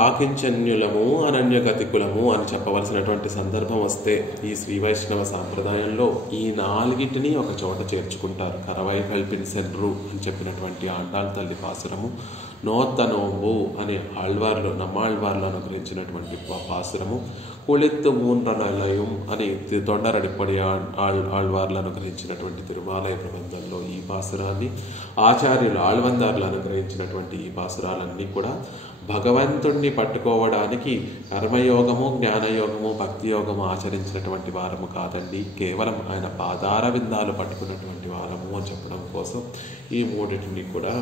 ఆకించన్యులము, అనన్యగతికులము అని చెప్పవలసినటువంటి సందర్భం వస్తే ఈ శ్రీ వైష్ణవ సాంప్రదాయంలో ఈ నాలుగిటిని ఒక చోట చేర్చుకుంటారు. కరవై కల్పిన్ సెన్రు అని చెప్పినటువంటి ఆండాళ్ తల్లి పాసురము, నోత్త నోంబు అని నమ్మాళ్వార్లు అనుగ్రహించినటువంటి పాసురము, కుళిత్తు మూండ్రనలయం అని తొండరడిప్పడి ఆళ్వార్లు అనుగ్రహించినటువంటి తిరుమాలయ ప్రబంధంలో ఈ పాసురాన్ని, ఆచార్యులు ఆళ్వందార్లు అనుగ్రహించినటువంటి ఈ పాసురాలన్నీ కూడా భగవంతుణ్ణి పట్టుకోవడానికి కర్మయోగము, జ్ఞానయోగము, భక్తి యోగము ఆచరించినటువంటి వారము కాదండి, కేవలం ఆయన పాదార విందాలు పట్టుకున్నటువంటి వారము అని చెప్పడం కోసం ఈ మూడింటిని కూడా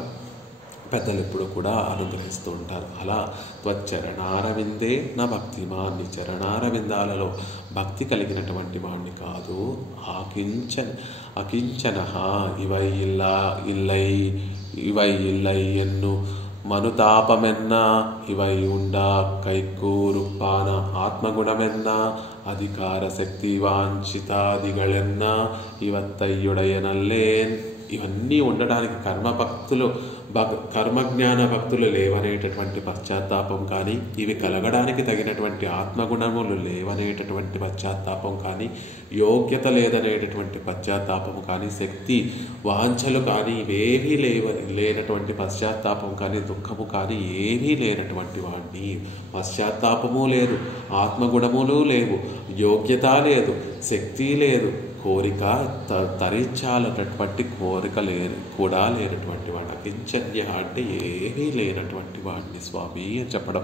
పెద్దలు ఎప్పుడు కూడా అనుగ్రహిస్తూ ఉంటారు. అలా త్వచ్చరణారవిందే నా భక్తిమాన్, నీ చరణారవిందాలలో భక్తి కలిగినటువంటి వాణ్ణి కాదు. అకించన ఇవై ఇల్లై ఎన్ను మనుతాపమెన్న ఇవై ఉండా కైకూరుప్పాన ఆత్మగుణమెన్న అధికార శక్తి వాంఛితాదిగళెన్న ఇవత్తయ్యుడయనల్లేన్. ఇవన్నీ ఉండడానికి కర్మజ్ఞాన భక్తులు లేవనేటటువంటి పశ్చాత్తాపం కానీ, ఇవి కలగడానికి తగినటువంటి ఆత్మగుణములు లేవనేటటువంటి పశ్చాత్తాపం కానీ, యోగ్యత లేదనేటటువంటి పశ్చాత్తాపం కానీ, శక్తి వాంఛలు కానీ ఇవేవీ లేనటువంటి పశ్చాత్తాపం కానీ, దుఃఖము కానీ ఏవీ లేనటువంటి వాడిని. పశ్చాత్తాపము లేదు, ఆత్మగుణములు లేవు, యోగ్యత లేదు, శక్తి లేదు, కోరిక తరించాలన్నటువంటి కోరిక కూడా లేనటువంటి వాడు. అకించన్య అంటే ఏమీ లేనటువంటి వాడిని స్వామి అని చెప్పడం.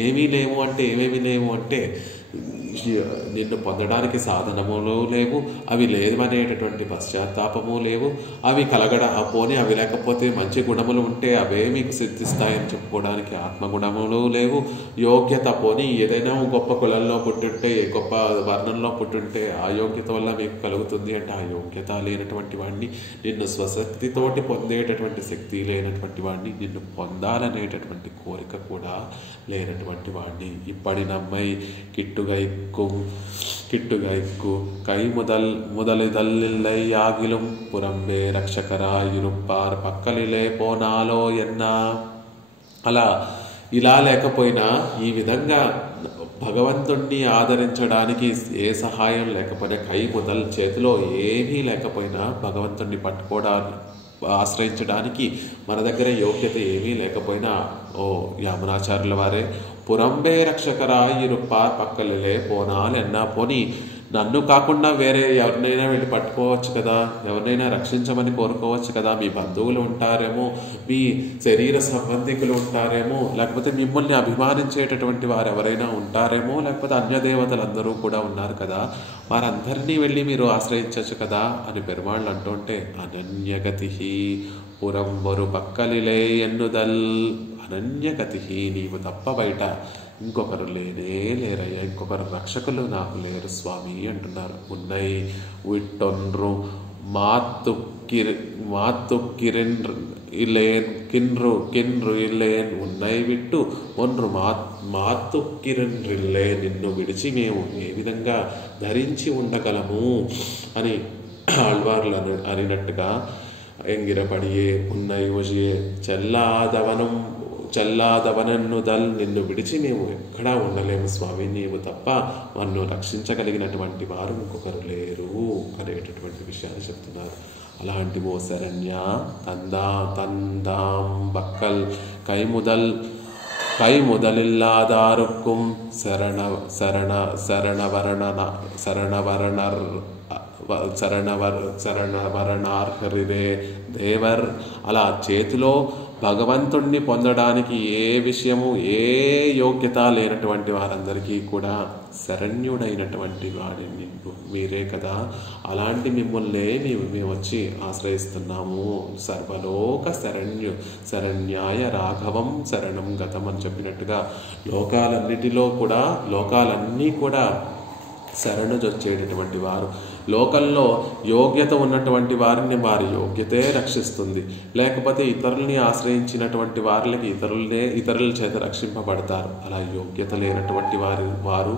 ఏమీ లేవు అంటే ఏమేమి లేవు అంటే నిన్ను పొందడానికి సాధనములు లేవు, అవి లేవనేటటువంటి పశ్చాత్తాపము లేవు, అవి పోనీ అవి లేకపోతే మంచి గుణములు ఉంటే అవే మీకు సిద్ధిస్తాయని చెప్పుకోవడానికి ఆత్మగుణములు లేవు, యోగ్యత పోనీ ఏదైనా గొప్ప కులంలో పుట్టుంటే, గొప్ప వర్ణంలో పుట్టుంటే ఆ యోగ్యత వల్ల మీకు కలుగుతుంది అంటే ఆ యోగ్యత లేనటువంటి వాడిని, నిన్ను స్వశక్తితోటి పొందేటటువంటి శక్తి లేనటువంటి వాడిని, నిన్ను పొందాలనేటటువంటి కోరిక కూడా లేనటువంటి వాడిని. ఇప్పటి నమ్మై கிட்டுகைக்கு கை முதலிதல்லில்லை ஆகிலும் புறம்பே రక్షకరాయురుప్పార్ పక్కలిలే పోనాలో ఎన్నా. అలా ఇలా లేకపోయినా ఈ విధంగా భగవంతుణ్ణి ఆదరించడానికి ఏ సహాయం లేకపోయినా, చేతిలో ఏమీ లేకపోయినా భగవంతుణ్ణి ఆశ్రయించడానికి మన దగ్గర యోగ్యత ఏమీ లేకపోయినా ఓ యామునాచార్యుల వారే పురంబే రక్షకరాయురుప్పార్ పక్కలిలే పోనాలెన్నా. పోనీ నన్ను కాకుండా వేరే ఎవరినైనా వెళ్ళి పట్టుకోవచ్చు కదా, ఎవరినైనా రక్షించమని కోరుకోవచ్చు కదా. మీ బంధువులు ఉంటారేమో, మీ శరీర సంబంధికులు ఉంటారేమో, లేకపోతే మిమ్మల్ని అభిమానించేటటువంటి వారు ఎవరైనా ఉంటారేమో, లేకపోతే అన్యదేవతలందరూ కూడా ఉన్నారు కదా, వారందరినీ వెళ్ళి మీరు ఆశ్రయించవచ్చు కదా అని పెరుమాళ్ళు అంటుంటే, అనన్యగతి పురంబరు పక్కలిలే ఎన్నుదల్. అనన్యగతి, నీవు తప్ప బయట ఇంకొకరు లేరయ్యా, ఇంకొకరు రక్షకులు నాకు లేరు స్వామి అంటున్నారు. ఉన్నై విట్టొన్రు కిన్రు ఇల్లేన్ ఉన్నై విట్టు ఒన్రు మాత్తుక్కిరిల్లే. నిన్ను విడిచి మేము ఏ విధంగా ధరించి ఉండగలము అని ఆళ్వార్లు అనినట్టుగా ఎంగిరపడియే ఉన్నై ఒజియే చల్లాదవనన్నుదల్. నిన్ను విడిచి మేము ఎక్కడా ఉండలేము స్వామి, నీవు తప్ప నన్ను రక్షించగలిగినటువంటి వారు ఇంకొకరు లేరు అనేటటువంటి విషయాన్ని చెప్తున్నారు. అలాంటి ఓ శరణ్య తందాం బక్కల్ கை முதலில்லாதாருக்கும் శరణవరణార్హరిరే దేవర్. అలా చేతిలో భగవంతుణ్ణి పొందడానికి ఏ విషయము, ఏ యోగ్యత లేనటువంటి వారందరికీ కూడా శరణ్యుడైనటువంటి వాడిని మీరే కదా. అలాంటి మిమ్మల్నే మేము వచ్చి ఆశ్రయిస్తున్నాము. సర్వలోక శరణ్యాయ రాఘవం శరణం గతం అని చెప్పినట్టుగా లోకాలన్నీ కూడా శరణుజొచ్చేటటువంటి వారు. లోకంలో యోగ్యత ఉన్నటువంటి వారిని వారి యోగ్యతే రక్షిస్తుంది, లేకపోతే ఇతరుల్ని ఆశ్రయించినటువంటి వారికి ఇతరుల చేత రక్షింపబడతారు. అలా యోగ్యత లేనటువంటి వారు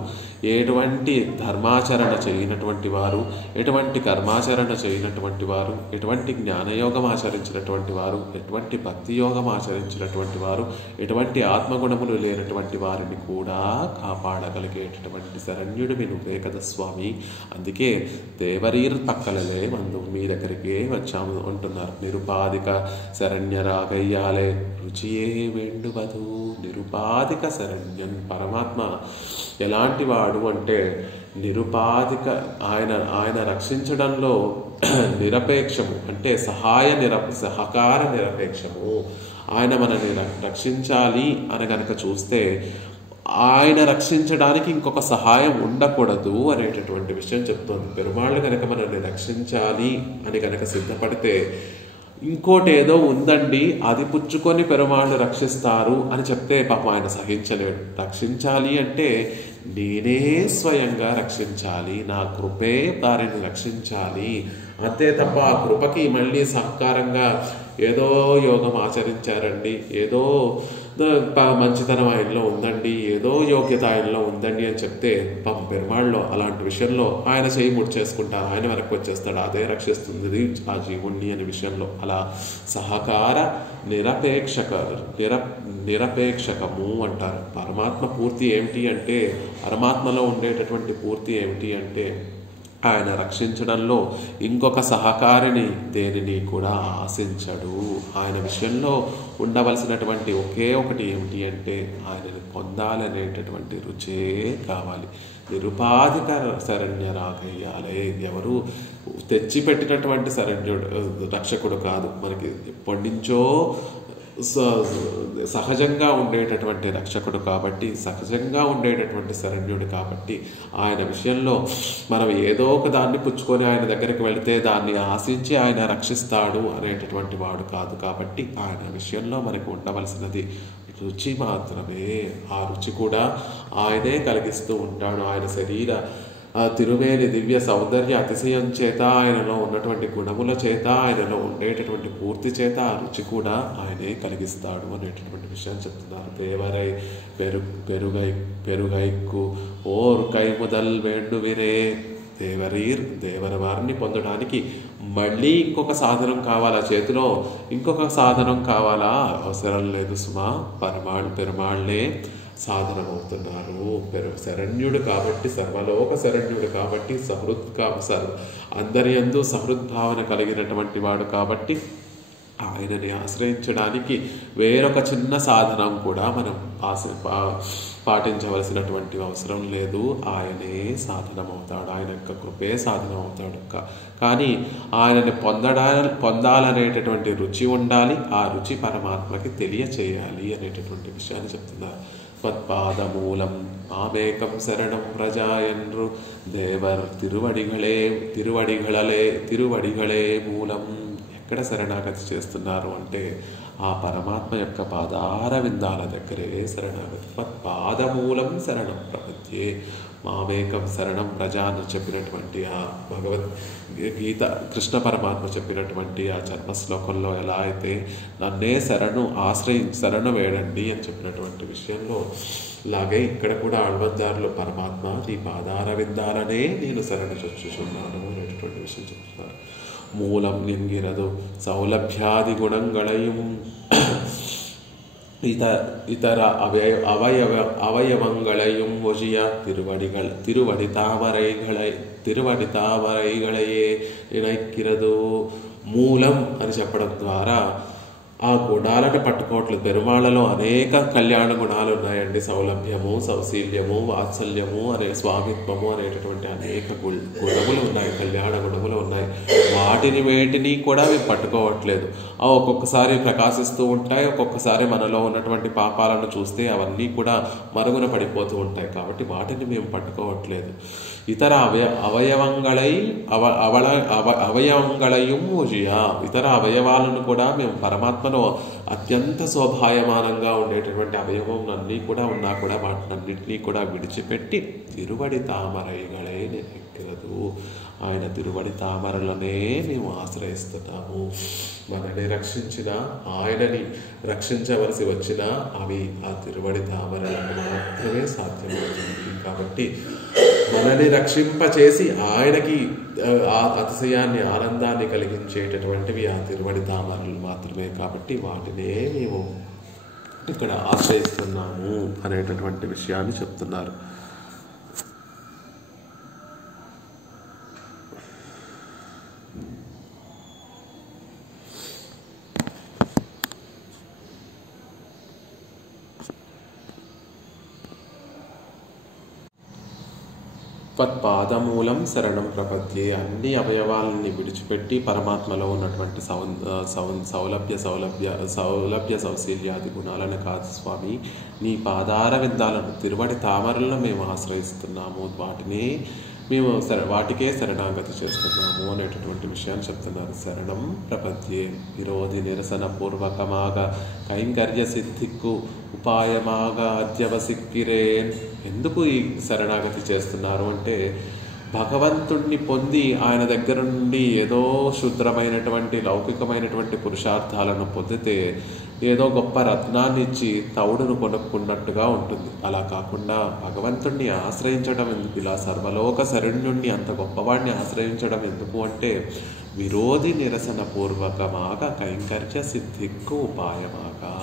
ఎటువంటి ధర్మాచరణ చేయనటువంటి వారు, ఎటువంటి కర్మాచరణ చేయనటువంటి వారు, ఎటువంటి జ్ఞానయోగం ఆచరించినటువంటి వారు, ఎటువంటి భక్తి యోగం ఆచరించినటువంటి వారు, ఎటువంటి ఆత్మగుణములు లేనటువంటి వారిని కూడా కాపాడగలిగేటటువంటి శరణ్యుడు నువ్వే కదా స్వామి. అందుకే దేవరీర్ పక్కలలే మందు మీ దగ్గరికే వచ్చాము అంటున్నారు. నిరుపాధిక శరణ్యరాగయ్యాలే రుచియే వేండువదు. నిరుపాధిక శరణ్యన్ పరమాత్మ ఎలాంటి వాడు అంటే నిరుపాధిక, ఆయన రక్షించడంలో నిరపేక్షము అంటే సహకార నిరపేక్షము. ఆయన మనని రక్షించాలి అని కనుక చూస్తే ఆయన రక్షించడానికి ఇంకొక సహాయం ఉండకూడదు అనేటటువంటి విషయం చెప్తోంది. పెరుమాళ్ళు కనుక మనల్ని రక్షించాలి అని కనుక సిద్ధపడితే ఇంకోటి ఏదో ఉందండి అది పుచ్చుకొని పెరుమాళ్ళు రక్షిస్తారు అని చెప్తే పాపం ఆయన సహించలేడు. రక్షించాలి అంటే నేనే స్వయంగా రక్షించాలి, నా కృపే దారిని రక్షించాలి అంతే తప్ప ఆ కృపకి మళ్ళీ సహకారంగా ఏదో యోగం ఆచరించారండి, ఏదో మంచితనం ఆయనలో ఉందండి, ఏదో యోగ్యత ఆయనలో ఉందండి అని చెప్తే పాపం పెరుమాళ్ళలో అలాంటి విషయంలో ఆయన చేయి ముడిచేసుకుంటారు, ఆయన వెనక్కి వచ్చేస్తాడు, అదే రక్షిస్తుంది ఆ జీవుణ్ణి అనే విషయంలో. అలా సహకార నిరపేక్షకము అంటారు. పరమాత్మ పూర్తి ఏమిటి అంటే, పరమాత్మలో ఉండేటటువంటి పూర్తి ఏమిటి అంటే ఆయన రక్షించడంలో ఇంకొక సహకారిని దేనిని కూడా ఆశించడు. ఆయన విషయంలో ఉండవలసినటువంటి ఒకే ఒకటి ఏమిటి అంటే ఆయనని పొందాలనేటటువంటి రుచే కావాలి. నిరుపాధిక శరణ్య రాగయ్యాలే, ఎవరు తెచ్చిపెట్టినటువంటి శరణ్యుడు రక్షకుడు కాదు, మనకి ఎప్పటి నుంచో సహజంగా ఉండేటటువంటి రక్షకుడు కాబట్టి, సహజంగా ఉండేటటువంటి శరణ్యుడు కాబట్టి ఆయన విషయంలో మనం ఏదో ఒక దాన్ని పుచ్చుకొని ఆయన దగ్గరికి వెళితే దాన్ని ఆశించి ఆయన రక్షిస్తాడు అనేటటువంటి వాడు కాదు. కాబట్టి ఆయన విషయంలో మనకు ఉండవలసినది రుచి మాత్రమే. ఆ రుచి కూడా ఆయనే కలిగిస్తూ ఉంటాడు. ఆయన శరీర తిరుమేని దివ్య సౌందర్య అతిశయం చేత, ఆయనలో ఉన్నటువంటి గుణముల చేత, ఆయనలో ఉండేటటువంటి పూర్తి చేత ఆ రుచి కూడా ఆయనే కలిగిస్తాడు అనేటటువంటి విషయం చెప్తున్నారు. దేవరై పెరుగైక్కు ఓర్ కై ముదల్ వేండువిరే. దేవర వారిని పొందడానికి మళ్ళీ ఇంకొక సాధనం కావాలా, చేతిలో ఇంకొక సాధనం కావాలా? అవసరం లేదు సుమా. పెరుమాళ్ళే సాధనమవుతున్నారు. శరణ్యుడు కాబట్టి, సర్వలోక శరణ్యుడు కాబట్టి, అందరి యందు సహృద్భావన కలిగినటువంటి వాడు కాబట్టి ఆయనని ఆశ్రయించడానికి వేరొక చిన్న సాధనం కూడా మనం పాటించవలసినటువంటి అవసరం లేదు. ఆయనే సాధనమవుతాడు, ఆయన యొక్క కృపే సాధనమవుతాడు. కానీ ఆయనని పొందాలనేటటువంటి రుచి ఉండాలి. ఆ రుచి పరమాత్మకి తెలియచేయాలి అనేటటువంటి విషయాన్ని చెప్తున్నారు. త్వత్పాదమూలం మామేకం శరణం ప్రజాయన్రు దేవర్ తిరువడిగళే మూలం. ఎక్కడ శరణాగతి చేస్తున్నారు అంటే ఆ పరమాత్మ యొక్క పాదార విందాల దగ్గరే శరణాగతి. త్వత్పాదమూలం శరణం ప్రపద్యే మామేకం శరణం ప్రజా అని చెప్పినటువంటి ఆ భగవద్గీత కృష్ణ పరమాత్మ చెప్పినటువంటి ఆ జన్మశ్లోకంలో ఎలా అయితే నన్నే శరణు వేడండి అని చెప్పినటువంటి విషయంలో లాగే ఇక్కడ కూడా ఆళ్వందారులు పరమాత్మ నీ పాదార విందాలనే నేను శరణు చొచ్చుచున్నాను అనేటటువంటి విషయం చెప్తున్నారు. మూలం నింగిరదు సౌలభ్యాది గుణంగళయం ఇతర அவயவங்களையும் ஒழிய திருவடி தாமரைகளையே நினைக்கிறது. మూలం అని చెప్పడం ద్వారా ఆ గుణాలను పట్టుకోవట్లేదు. పెరుమాళ్ళలో అనేక కళ్యాణ గుణాలు ఉన్నాయండి. సౌలభ్యము, సౌశీల్యము, వాత్సల్యము అనే స్వామిత్వము అనేటటువంటి అనేక గుణములు ఉన్నాయి, కళ్యాణ గుణములు ఉన్నాయి. వేటిని కూడా మేము పట్టుకోవట్లేదు. అవి ఒక్కొక్కసారి ప్రకాశిస్తూ ఉంటాయి, ఒక్కొక్కసారి మనలో ఉన్నటువంటి పాపాలను చూస్తే అవన్నీ కూడా మరుగున పడిపోతూ ఉంటాయి. కాబట్టి వాటిని మేము పట్టుకోవట్లేదు. ఇతర అవయవంగళయం ఒజియా, ఇతర అవయవాలను కూడా మేము పరమాత్మలో అత్యంత శోభాయమానంగా ఉండేటటువంటి అవయవం అన్నీ కూడా ఉన్నా కూడా వాటినన్నింటినీ కూడా విడిచిపెట్టి తిరువడి తామరైగళే నెక్కిరదు, ఆయన తిరువడి తామరలనే మేము ఆశ్రయిస్తున్నాము. మనల్ని రక్షించిన, ఆయనని రక్షించవలసి వచ్చిన అవి ఆ తిరువడి తామరలకు మాత్రమే సాధ్యమవుతుంది. కాబట్టి మనని రక్షింపచేసి ఆయనకి అతిశయాన్ని ఆనందాన్ని కలిగించేటటువంటివి ఆ తిరువడి తామరలు మాత్రమే. కాబట్టి వాటినే మేము ఇక్కడ ఆశ్రయిస్తున్నాము అనేటటువంటి విషయాన్ని చెప్తున్నారు. త్వత్పాదమూలం శరణం ప్రపద్యే. అన్ని అవయవాలని విడిచిపెట్టి పరమాత్మలో ఉన్నటువంటి సౌలభ్య సౌశీల్యాది గుణాలను కాదు స్వామి, నీ పాదార విందాలను తిరువడి తామరలను మేము ఆశ్రయిస్తున్నాము, వాటికే శరణాగతి చేస్తున్నాము అనేటటువంటి విషయాన్ని చెప్తున్నారు. శరణం ప్రపద్యే విరోధి నిరసన పూర్వకమాగ కైంకర్య సిద్ధిక్కు ఉపాయమాగా అద్యవసిక్కిరేన్. ఎందుకు ఈ శరణాగతి చేస్తున్నారు అంటే, భగవంతుణ్ణి పొంది ఆయన దగ్గర నుండి ఏదో శుద్రమైనటువంటి లౌకికమైనటువంటి పురుషార్థాలను పొందితే ఏదో గొప్ప రత్నాన్ని ఇచ్చి తౌడును కొనుక్కున్నట్టుగా ఉంటుంది. అలా కాకుండా భగవంతుణ్ణి ఆశ్రయించడం ఎందుకు, ఇలా సర్వలోక శరణ్యుణ్ణి అంత గొప్పవాడిని ఆశ్రయించడం ఎందుకు అంటే, విరోధి నిరసన పూర్వకమాగా కైంకర్య సిద్ధిక్కు ఉపాయమాగా,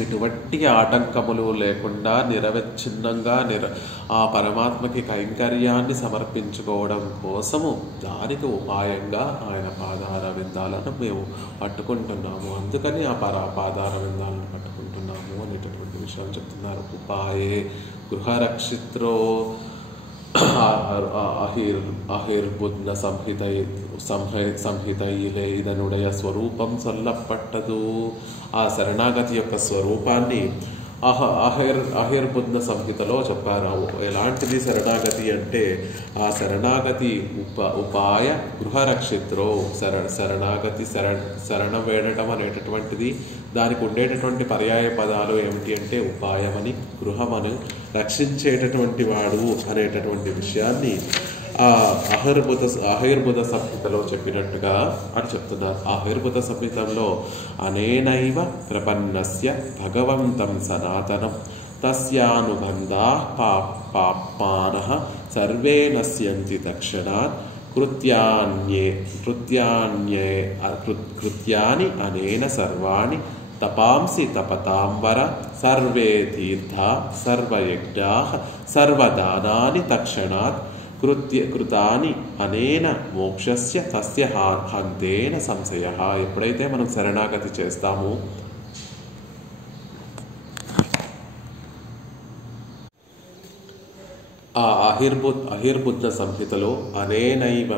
ఎటువంటి ఆటంకములు లేకుండా నిరవచ్ఛిన్నంగా ఆ పరమాత్మకి కైంకర్యాన్ని సమర్పించుకోవడం కోసము దానికి ఉపాయంగా ఆయన పాదార విందాలను మేము పట్టుకుంటున్నాము, అందుకని ఆ పాదార విందాలను పట్టుకుంటున్నాము అనేటటువంటి విషయం చెప్తున్నారు. ఉపాయే గృహరక్షిత్రో అహిర్బుద్న సంహితయిలే ఇదనుడయ స్వరూపం చొల్లపట్టదు. ఆ శరణాగతి యొక్క స్వరూపాన్ని అహిర్బుద్న సంహితలో చెప్పారు. ఎలాంటిది శరణాగతి అంటే, ఆ శరణాగతి ఉపాయ గృహరక్షిత్రో, శరణాగతి శరణ వేడటం అనేటటువంటిది దానికి ఉండేటటువంటి పర్యాయ పదాలు ఏమిటి అంటే, ఉపాయమని, గృహమని, రక్షించేటటువంటి వాడు అనేటటువంటి విషయాన్ని ఆ అహిర్బుధ సంహితలో చెప్పినట్టుగా అని చెప్తున్నారు. ఆ అహిర్బుధ సంహితంలో అనేనైవ ప్రపన్నస్య భగవంతం సనాతనం తస్యానుబంధా పాప్మానః సర్వే నశ్యంతి తక్షణాత్ కృత్యాని అనేన సర్వాణి తపాంసి తపతాంబర సర్వే తీర్థా సర్వయజ్ఞాః సర్వదానాని తక్షణాత్ కృతాని అనేన మోక్షస్య తస్య హంతేన సంశయః. ఎప్పుడైతే మనం శరణాగతి చేస్తామో ఆ అహిర్బుద్ధ సంహితలో అనేనైవ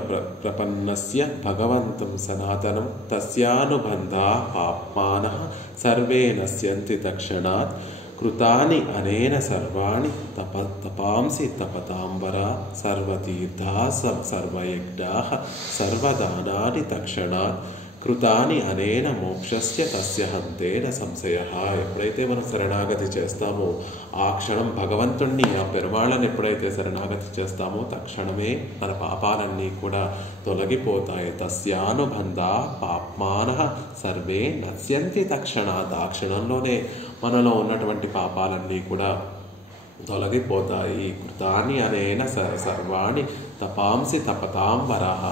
ప్రపన్నస్య భగవంతం సనాతనం తస్యానుబంధా పాప్మానః సర్వే నశ్యంతి తక్షణాత్ కృతాని అనేన సర్వాణి తపాంసి తపతాంబర సర్వతీర్థా సర్వయజ్ఞాః సర్వదానాని తక్షణాత్ కృతాని అనేన మోక్షస్య తస్య హంతేన సంశయః. ఎప్పుడైతే మనం శరణాగతి చేస్తామో ఆ క్షణం భగవంతుణ్ణి, ఆ పెరుమాళ్ళని ఎప్పుడైతే శరణాగతి చేస్తామో తక్షణమే మన పాపాలన్నీ కూడా తొలగిపోతాయి. తస్యానుబంధ పాప్మానః సర్వే నశ్యంతి తక్షణాత్. ఆ క్షణంలోనే మనలో ఉన్నటువంటి పాపాలన్నీ కూడా తొలగిపోతాయి. కృతాని అనేన సర్వాణి తపాంసి తపతాంబరః.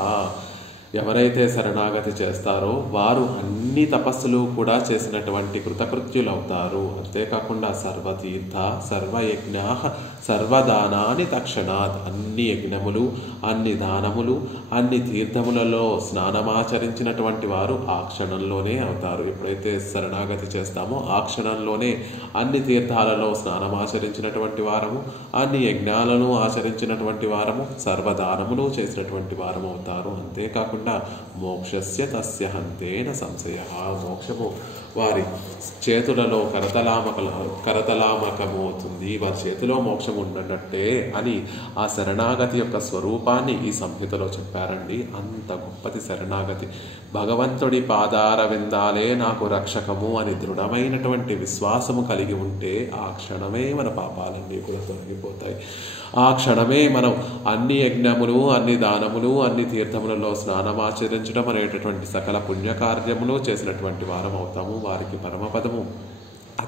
ఎవరైతే శరణాగతి చేస్తారో వారు అన్ని తపస్సులు కూడా చేసినటువంటి కృతకృత్యులు అవుతారు. అంతేకాకుండా సర్వతీర్థ సర్వయజ్ఞాః సర్వదానాని తక్షణాత్. అన్ని యజ్ఞములు, అన్ని దానములు, అన్ని తీర్థములలో స్నానమాచరించినటువంటి వారు ఆ క్షణంలోనే అవుతారు. ఎప్పుడైతే శరణాగతి చేస్తామో ఆ క్షణంలోనే అన్ని తీర్థాలలో స్నానమాచరించినటువంటి వారము, అన్ని యజ్ఞాలను ఆచరించినటువంటి వారము, సర్వదానములు చేసినటువంటి వారము అవుతారు. అంతేకాకుండా మోక్షస్య తస్య హంతేన సంశయః. మోక్షము వారి చేతులలో కరతలామకమవుతుంది, వారి చేతిలో మోక్షం ఉండనట్టే అని ఆ శరణాగతి యొక్క స్వరూపాన్ని ఈ సంహితలో చెప్పారండి. అంత గొప్పది శరణాగతి. భగవంతుడి పాదార విందాలే నాకు రక్షకము అని దృఢమైనటువంటి విశ్వాసము కలిగి ఉంటే ఆ క్షణమే మన పాపాలన్నీ కూడా తొలగిపోతాయి. ఆ క్షణమే మనం అన్ని యజ్ఞములు, అన్ని దానములు, అన్ని తీర్థములలో స్నానమాచరించడం అనేటటువంటి సకల పుణ్యకార్యములు చేసినటువంటి వారం అవుతాము. వారికి పరమపదము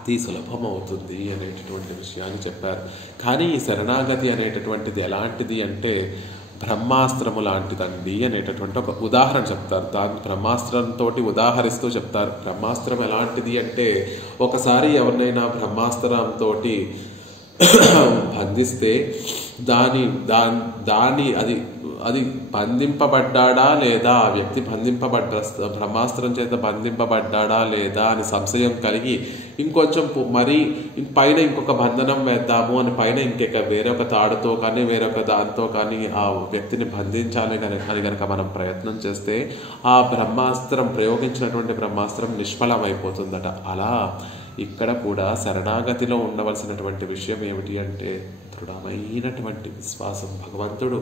అతి సులభమవుతుంది అనేటటువంటి విషయాన్ని చెప్పారు. కానీ ఈ శరణాగతి అనేటటువంటిది ఎలాంటిది అంటే బ్రహ్మాస్త్రము లాంటిదండి అనేటటువంటి ఒక ఉదాహరణ చెప్తారు. దాన్ని బ్రహ్మాస్త్రంతో ఉదాహరిస్తూ చెప్తారు. బ్రహ్మాస్త్రం ఎలాంటిది అంటే ఒకసారి ఎవరినైనా బ్రహ్మాస్త్రంతో బంధిస్తే అది బంధింపబడ్డా లేదా, ఆ వ్యక్తి బ్రహ్మాస్త్రం చేత బంధింపబడ్డా లేదా అని సంశయం కలిగి ఇంకొంచెం పైన ఇంకొక బంధనం వేద్దాము అని పైన వేరొక తాడుతో కానీ వేరొక దాంతో కానీ ఆ వ్యక్తిని బంధించాలి అని కనుక మనం ప్రయత్నం చేస్తే ఆ ప్రయోగించినటువంటి బ్రహ్మాస్త్రం నిష్ఫలమైపోతుందట. అలా ఇక్కడ కూడా శరణాగతిలో ఉండవలసినటువంటి విషయం ఏమిటి అంటే దృఢమైనటువంటి విశ్వాసం. భగవంతుడు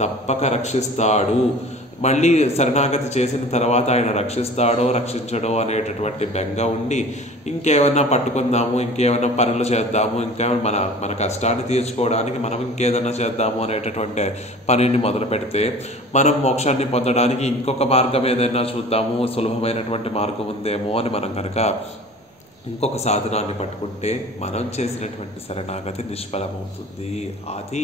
తప్పక రక్షిస్తాడు, మళ్ళీ శరణాగతి చేసిన తర్వాత ఆయన రక్షిస్తాడో రక్షించడో అనేటటువంటి బెంగ ఉండి ఇంకేమైనా పట్టుకుందాము, ఇంకేమైనా పనులు చేద్దాము, ఇంకేమైనా మన కష్టాన్ని తీర్చుకోవడానికి మనం ఇంకేదైనా చేద్దాము అనేటటువంటి పనిని మొదలు పెడితే మనం మోక్షాన్ని పొందడానికి ఇంకొక మార్గం ఏదైనా చూద్దాము, సులభమైనటువంటి మార్గం ఉందేమో అని మనం కనుక ఇంకొక సాధనాన్ని పట్టుకుంటే మనం చేసినటువంటి శరణాగతి నిష్ఫలమవుతుంది. అది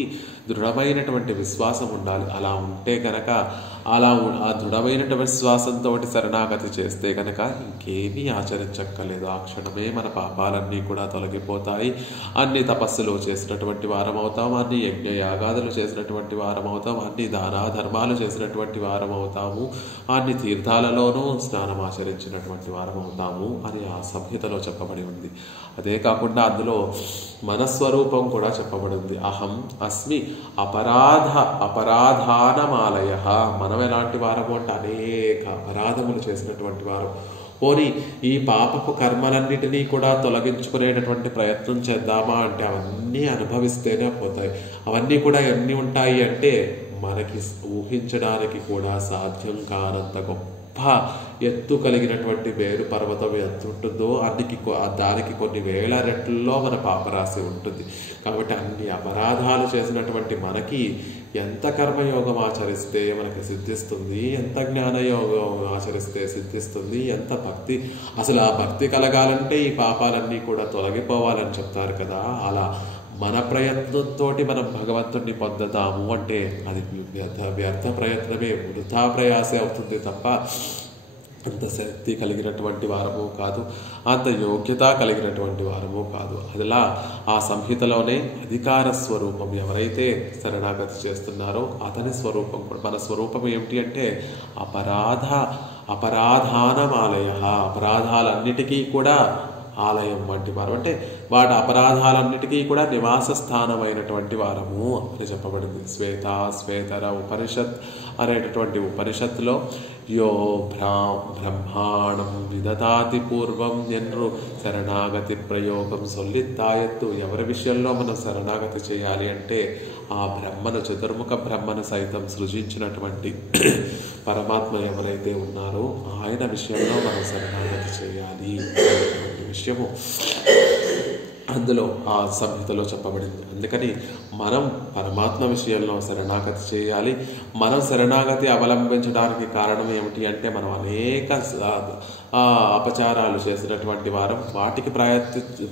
దృఢమైనటువంటి విశ్వాసం ఉండాలి. అలా ఉంటే కనుక ఆ దృఢమైనటువంటి విశ్వాసంతో శరణాగతి చేస్తే కనుక ఇంకేమీ ఆచరించక్కర్లేదు. ఆ క్షణమే మన పాపాలన్నీ కూడా తొలగిపోతాయి. అన్ని తపస్సులు చేసినటువంటి వారం అవుతాం, అన్ని యజ్ఞయాగాదులు చేసినటువంటి వారం అవుతాం, అన్ని దానాధర్మాలు చేసినటువంటి వారం అవుతాము, అన్ని తీర్థాలలోనూ స్నానం ఆచరించినటువంటి వారం అవుతాము అని ఆ సంహితలో చెప్పబడి ఉంది. అదే కాకుండా అందులో మనస్వరూపం కూడా చెప్పబడి ఉంది. అహం అస్మి అపరాధానమాలయ. మనం ఎలాంటి వారము అంటే అనేక అపరాధములు చేసినటువంటి వారు. పోనీ ఈ పాపపు కర్మలన్నిటినీ కూడా తొలగించుకునేటటువంటి ప్రయత్నం చేద్దామా అంటే అవన్నీ అనుభవిస్తేనే పోతాయి. అవన్నీ కూడా ఎన్ని ఉంటాయి అంటే మనకి ఊహించడానికి కూడా సాధ్యం కానంత గొప్ప ఎత్తు కలిగినటువంటి వేరు పర్వతం ఎంత ఉంటుందో దానికి కొన్ని వేల రెట్లలో మన పాపరాశి ఉంటుంది. కాబట్టి అన్ని అపరాధాలు చేసినటువంటి మనకి ఎంత కర్మయోగం ఆచరిస్తే మనకి సిద్ధిస్తుంది, ఎంత జ్ఞానయోగం ఆచరిస్తే సిద్ధిస్తుంది, ఎంత భక్తి, అసలు ఆ భక్తి కలగాలంటే ఈ పాపాలన్నీ కూడా తొలగిపోవాలని చెప్తారు కదా. అలా మన ప్రయత్నంతో మనం భగవంతుడిని పొందుతాము అంటే అది వ్యర్థ ప్రయత్నమే, వృథా ప్రయాసే అవుతుంది తప్ప అంత శక్తి కలిగినటువంటి వారము కాదు, అంత యోగ్యత కలిగినటువంటి వారము కాదు. అదిలా ఆ సంహితలోనే అధికార స్వరూపం ఎవరైతే శరణాగతి చేస్తున్నారో అతని స్వరూపం కూడా, మన స్వరూపం ఏమిటి అంటే అపరాధానమాలయ. అపరాధాలన్నిటికీ కూడా ఆలయం వంటి వారు, అంటే వాటి అపరాధాలన్నిటికీ కూడా నివాస స్థానమైనటువంటి వారము అని చెప్పబడింది. శ్వేతర ఉపనిషత్ అనేటటువంటి ఉపనిషత్తులో యో బ్రహ్మాణం విదతాతి పూర్వం ఎన్రు శరణాగతి ప్రయోగం సొల్లిత్తాయత్తు. ఎవరి విషయంలో మనం శరణాగతి చేయాలి అంటే ఆ బ్రహ్మను, చతుర్ముఖ బ్రహ్మను సైతం సృజించినటువంటి పరమాత్మ ఎవరైతే ఉన్నారో ఆయన విషయంలో మనం శరణాగతి చేయాలి విషయము అందులో ఆ సంహితలో చెప్పబడింది. అందుకని మనం పరమాత్మ విషయంలో శరణాగతి చేయాలి. మనం శరణాగతి అవలంబించడానికి కారణం ఏమిటి అంటే మనం అనేక అపచారాలు చేసినటువంటి వారం, వాటికి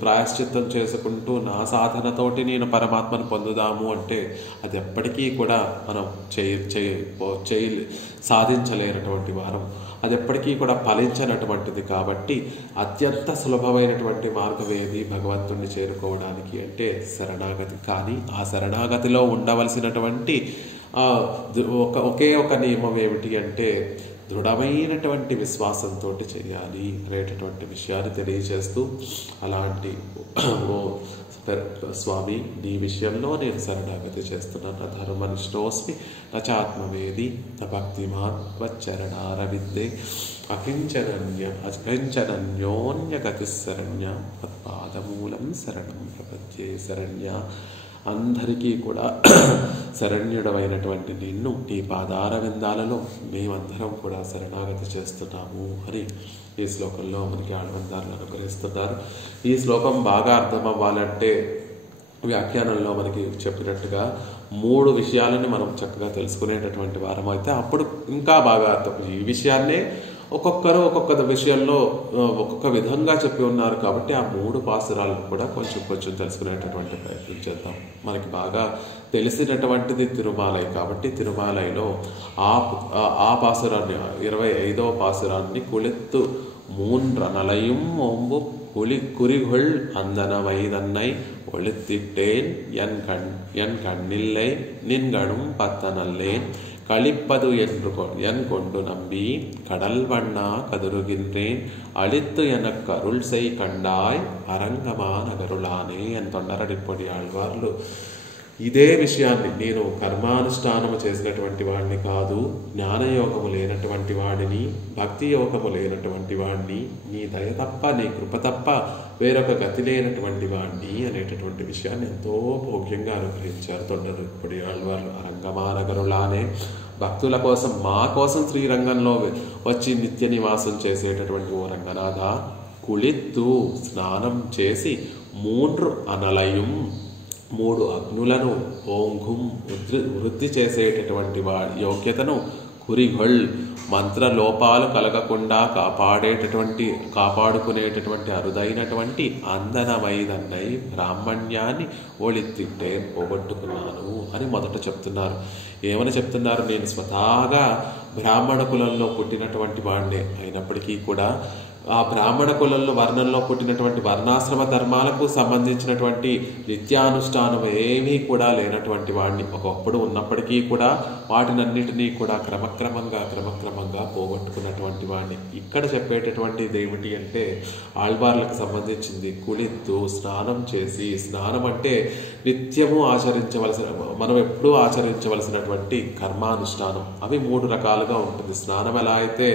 ప్రాయశ్చిత్తం చేసుకుంటూ నా సాధనతోటి నేను పరమాత్మను పొందుదాము అంటే అది ఎప్పటికీ కూడా మనం సాధించలేనటువంటి వారం, అది ఎప్పటికీ కూడా ఫలించనటువంటిది. కాబట్టి అత్యంత సులభమైనటువంటి మార్గం ఏది భగవంతుణ్ణి చేరుకోవడానికి అంటే శరణాగతి. కానీ ఆ శరణాగతిలో ఉండవలసినటువంటి ఒకే ఒక నియమం ఏమిటి అంటే దృఢమైనటువంటి విశ్వాసంతో చేయాలి అనేటటువంటి విషయాన్ని తెలియజేస్తూ, అలాంటి ఓ స్వామి నీ విషయంలో నేను శరణాగతి చేస్తున్నాను. ధర్మనిష్టోస్మి నచాత్మవేది భక్తిమాన్ వచ్చరణారవిందే అకించనన్యోన్యగతి శరణ్య తత్పాదమూలం శరణం ప్రపంచే శరణ్య. అందరికీ కూడా శరణ్యుడమైనటువంటి నిన్ను నీ పాదార విందాలలో మేమందరం కూడా శరణాగతి చేస్తున్నాము అని ఈ శ్లోకంలో మనకి ఆళ్వార్లు అనుగ్రహిస్తున్నారు. ఈ శ్లోకం బాగా అర్థం అవ్వాలంటే వ్యాఖ్యానంలో మనకి చెప్పినట్టుగా 3 విషయాలని మనం చక్కగా తెలుసుకునేటటువంటి వారం అయితే అప్పుడు ఇంకా బాగా అర్థం. ఈ విషయాన్నే ఒక్కొక్కరు ఒక్కొక్క విషయంలో ఒక్కొక్క విధంగా చెప్పి ఉన్నారు. కాబట్టి ఆ 3 పాసురాలను కూడా కొంచెం కొంచెం తెలుసుకునేటటువంటి ప్రయత్నం చేద్దాం. మనకి బాగా తెలిసినటువంటిది తిరుమాలై కాబట్టి తిరుమాలైలో ఆ పాసురాన్ని 25వ పాసురాన్ని కుళెత్తు మూన్రనలయం ఓంబు குறிகொள் அந்தன வைதன்னை ஒளித்திட்டேன் என் கண்ணில்லை நின்கணும் பத்தனல்லேன் களிப்பது என் கொண்டு நம்பி கடல் வண்ணா கதறுகின்றேன் அழித்து எனக்கு அருள் செய் கண்டாய் அரங்கமா నగరులానే అని తొండరడిపొడి ఆళ్వార్లు ఇదే విషయాన్ని, నేను కర్మానుష్ఠానము చేసినటువంటి వాడిని కాదు, జ్ఞానయోగము లేనటువంటి వాడిని, భక్తి యోగము లేనటువంటి వాడిని, నీ దయ తప్ప నీ కృప తప్ప వేరొక గతి లేనటువంటి వాడిని అనేటటువంటి విషయాన్ని ఎంతో భోగ్యంగా అనుగ్రహించారు తొండరడిపొడి ఆళ్వార్లు. అరంగమా నగరులానే భక్తుల కోసం, మా కోసం శ్రీరంగంలో వచ్చి నిత్య నివాసం చేసేటటువంటి ఓ రంగనాథ, కుళిత్తు స్నానం చేసి 3 అనలయం 3 అగ్నులను ఓంఘుం వృద్ధి చేసేటటువంటి యోగ్యతను, కురిగొళ్ మంత్రలోపాలు కలగకుండా కాపాడుకునేటటువంటి అరుదైనటువంటి అందనమైదన్నై బ్రాహ్మణ్యాన్ని ఒళిత్తిట్టే పోగొట్టుకున్నాను అని మొదట చెప్తున్నారు. ఏమని చెప్తున్నారు? నేను స్వతహాగా బ్రాహ్మణ కులంలో పుట్టినటువంటి వాడినే అయినప్పటికీ కూడా ఆ బ్రాహ్మణ కులంలో వర్ణంలో పుట్టినటువంటి వర్ణాశ్రమ ధర్మాలకు సంబంధించినటువంటి నిత్యానుష్ఠానం ఏమీ కూడా లేనటువంటి వాడిని ఒకప్పుడు ఉన్నప్పటికీ కూడా వాటినన్నిటినీ కూడా క్రమక్రమంగా పోగొట్టుకున్నటువంటి వాడిని. ఇక్కడ చెప్పేటటువంటిది ఏమిటి అంటే ఆళ్వార్లకు సంబంధించింది. కుళిత్తు స్నానం చేసి, స్నానం అంటే నిత్యము ఆచరించవలసిన, మనం ఎప్పుడూ ఆచరించవలసినటువంటి కర్మానుష్ఠానం. అవి 3 రకాలుగా ఉంటుంది. స్నానం ఎలా అయితే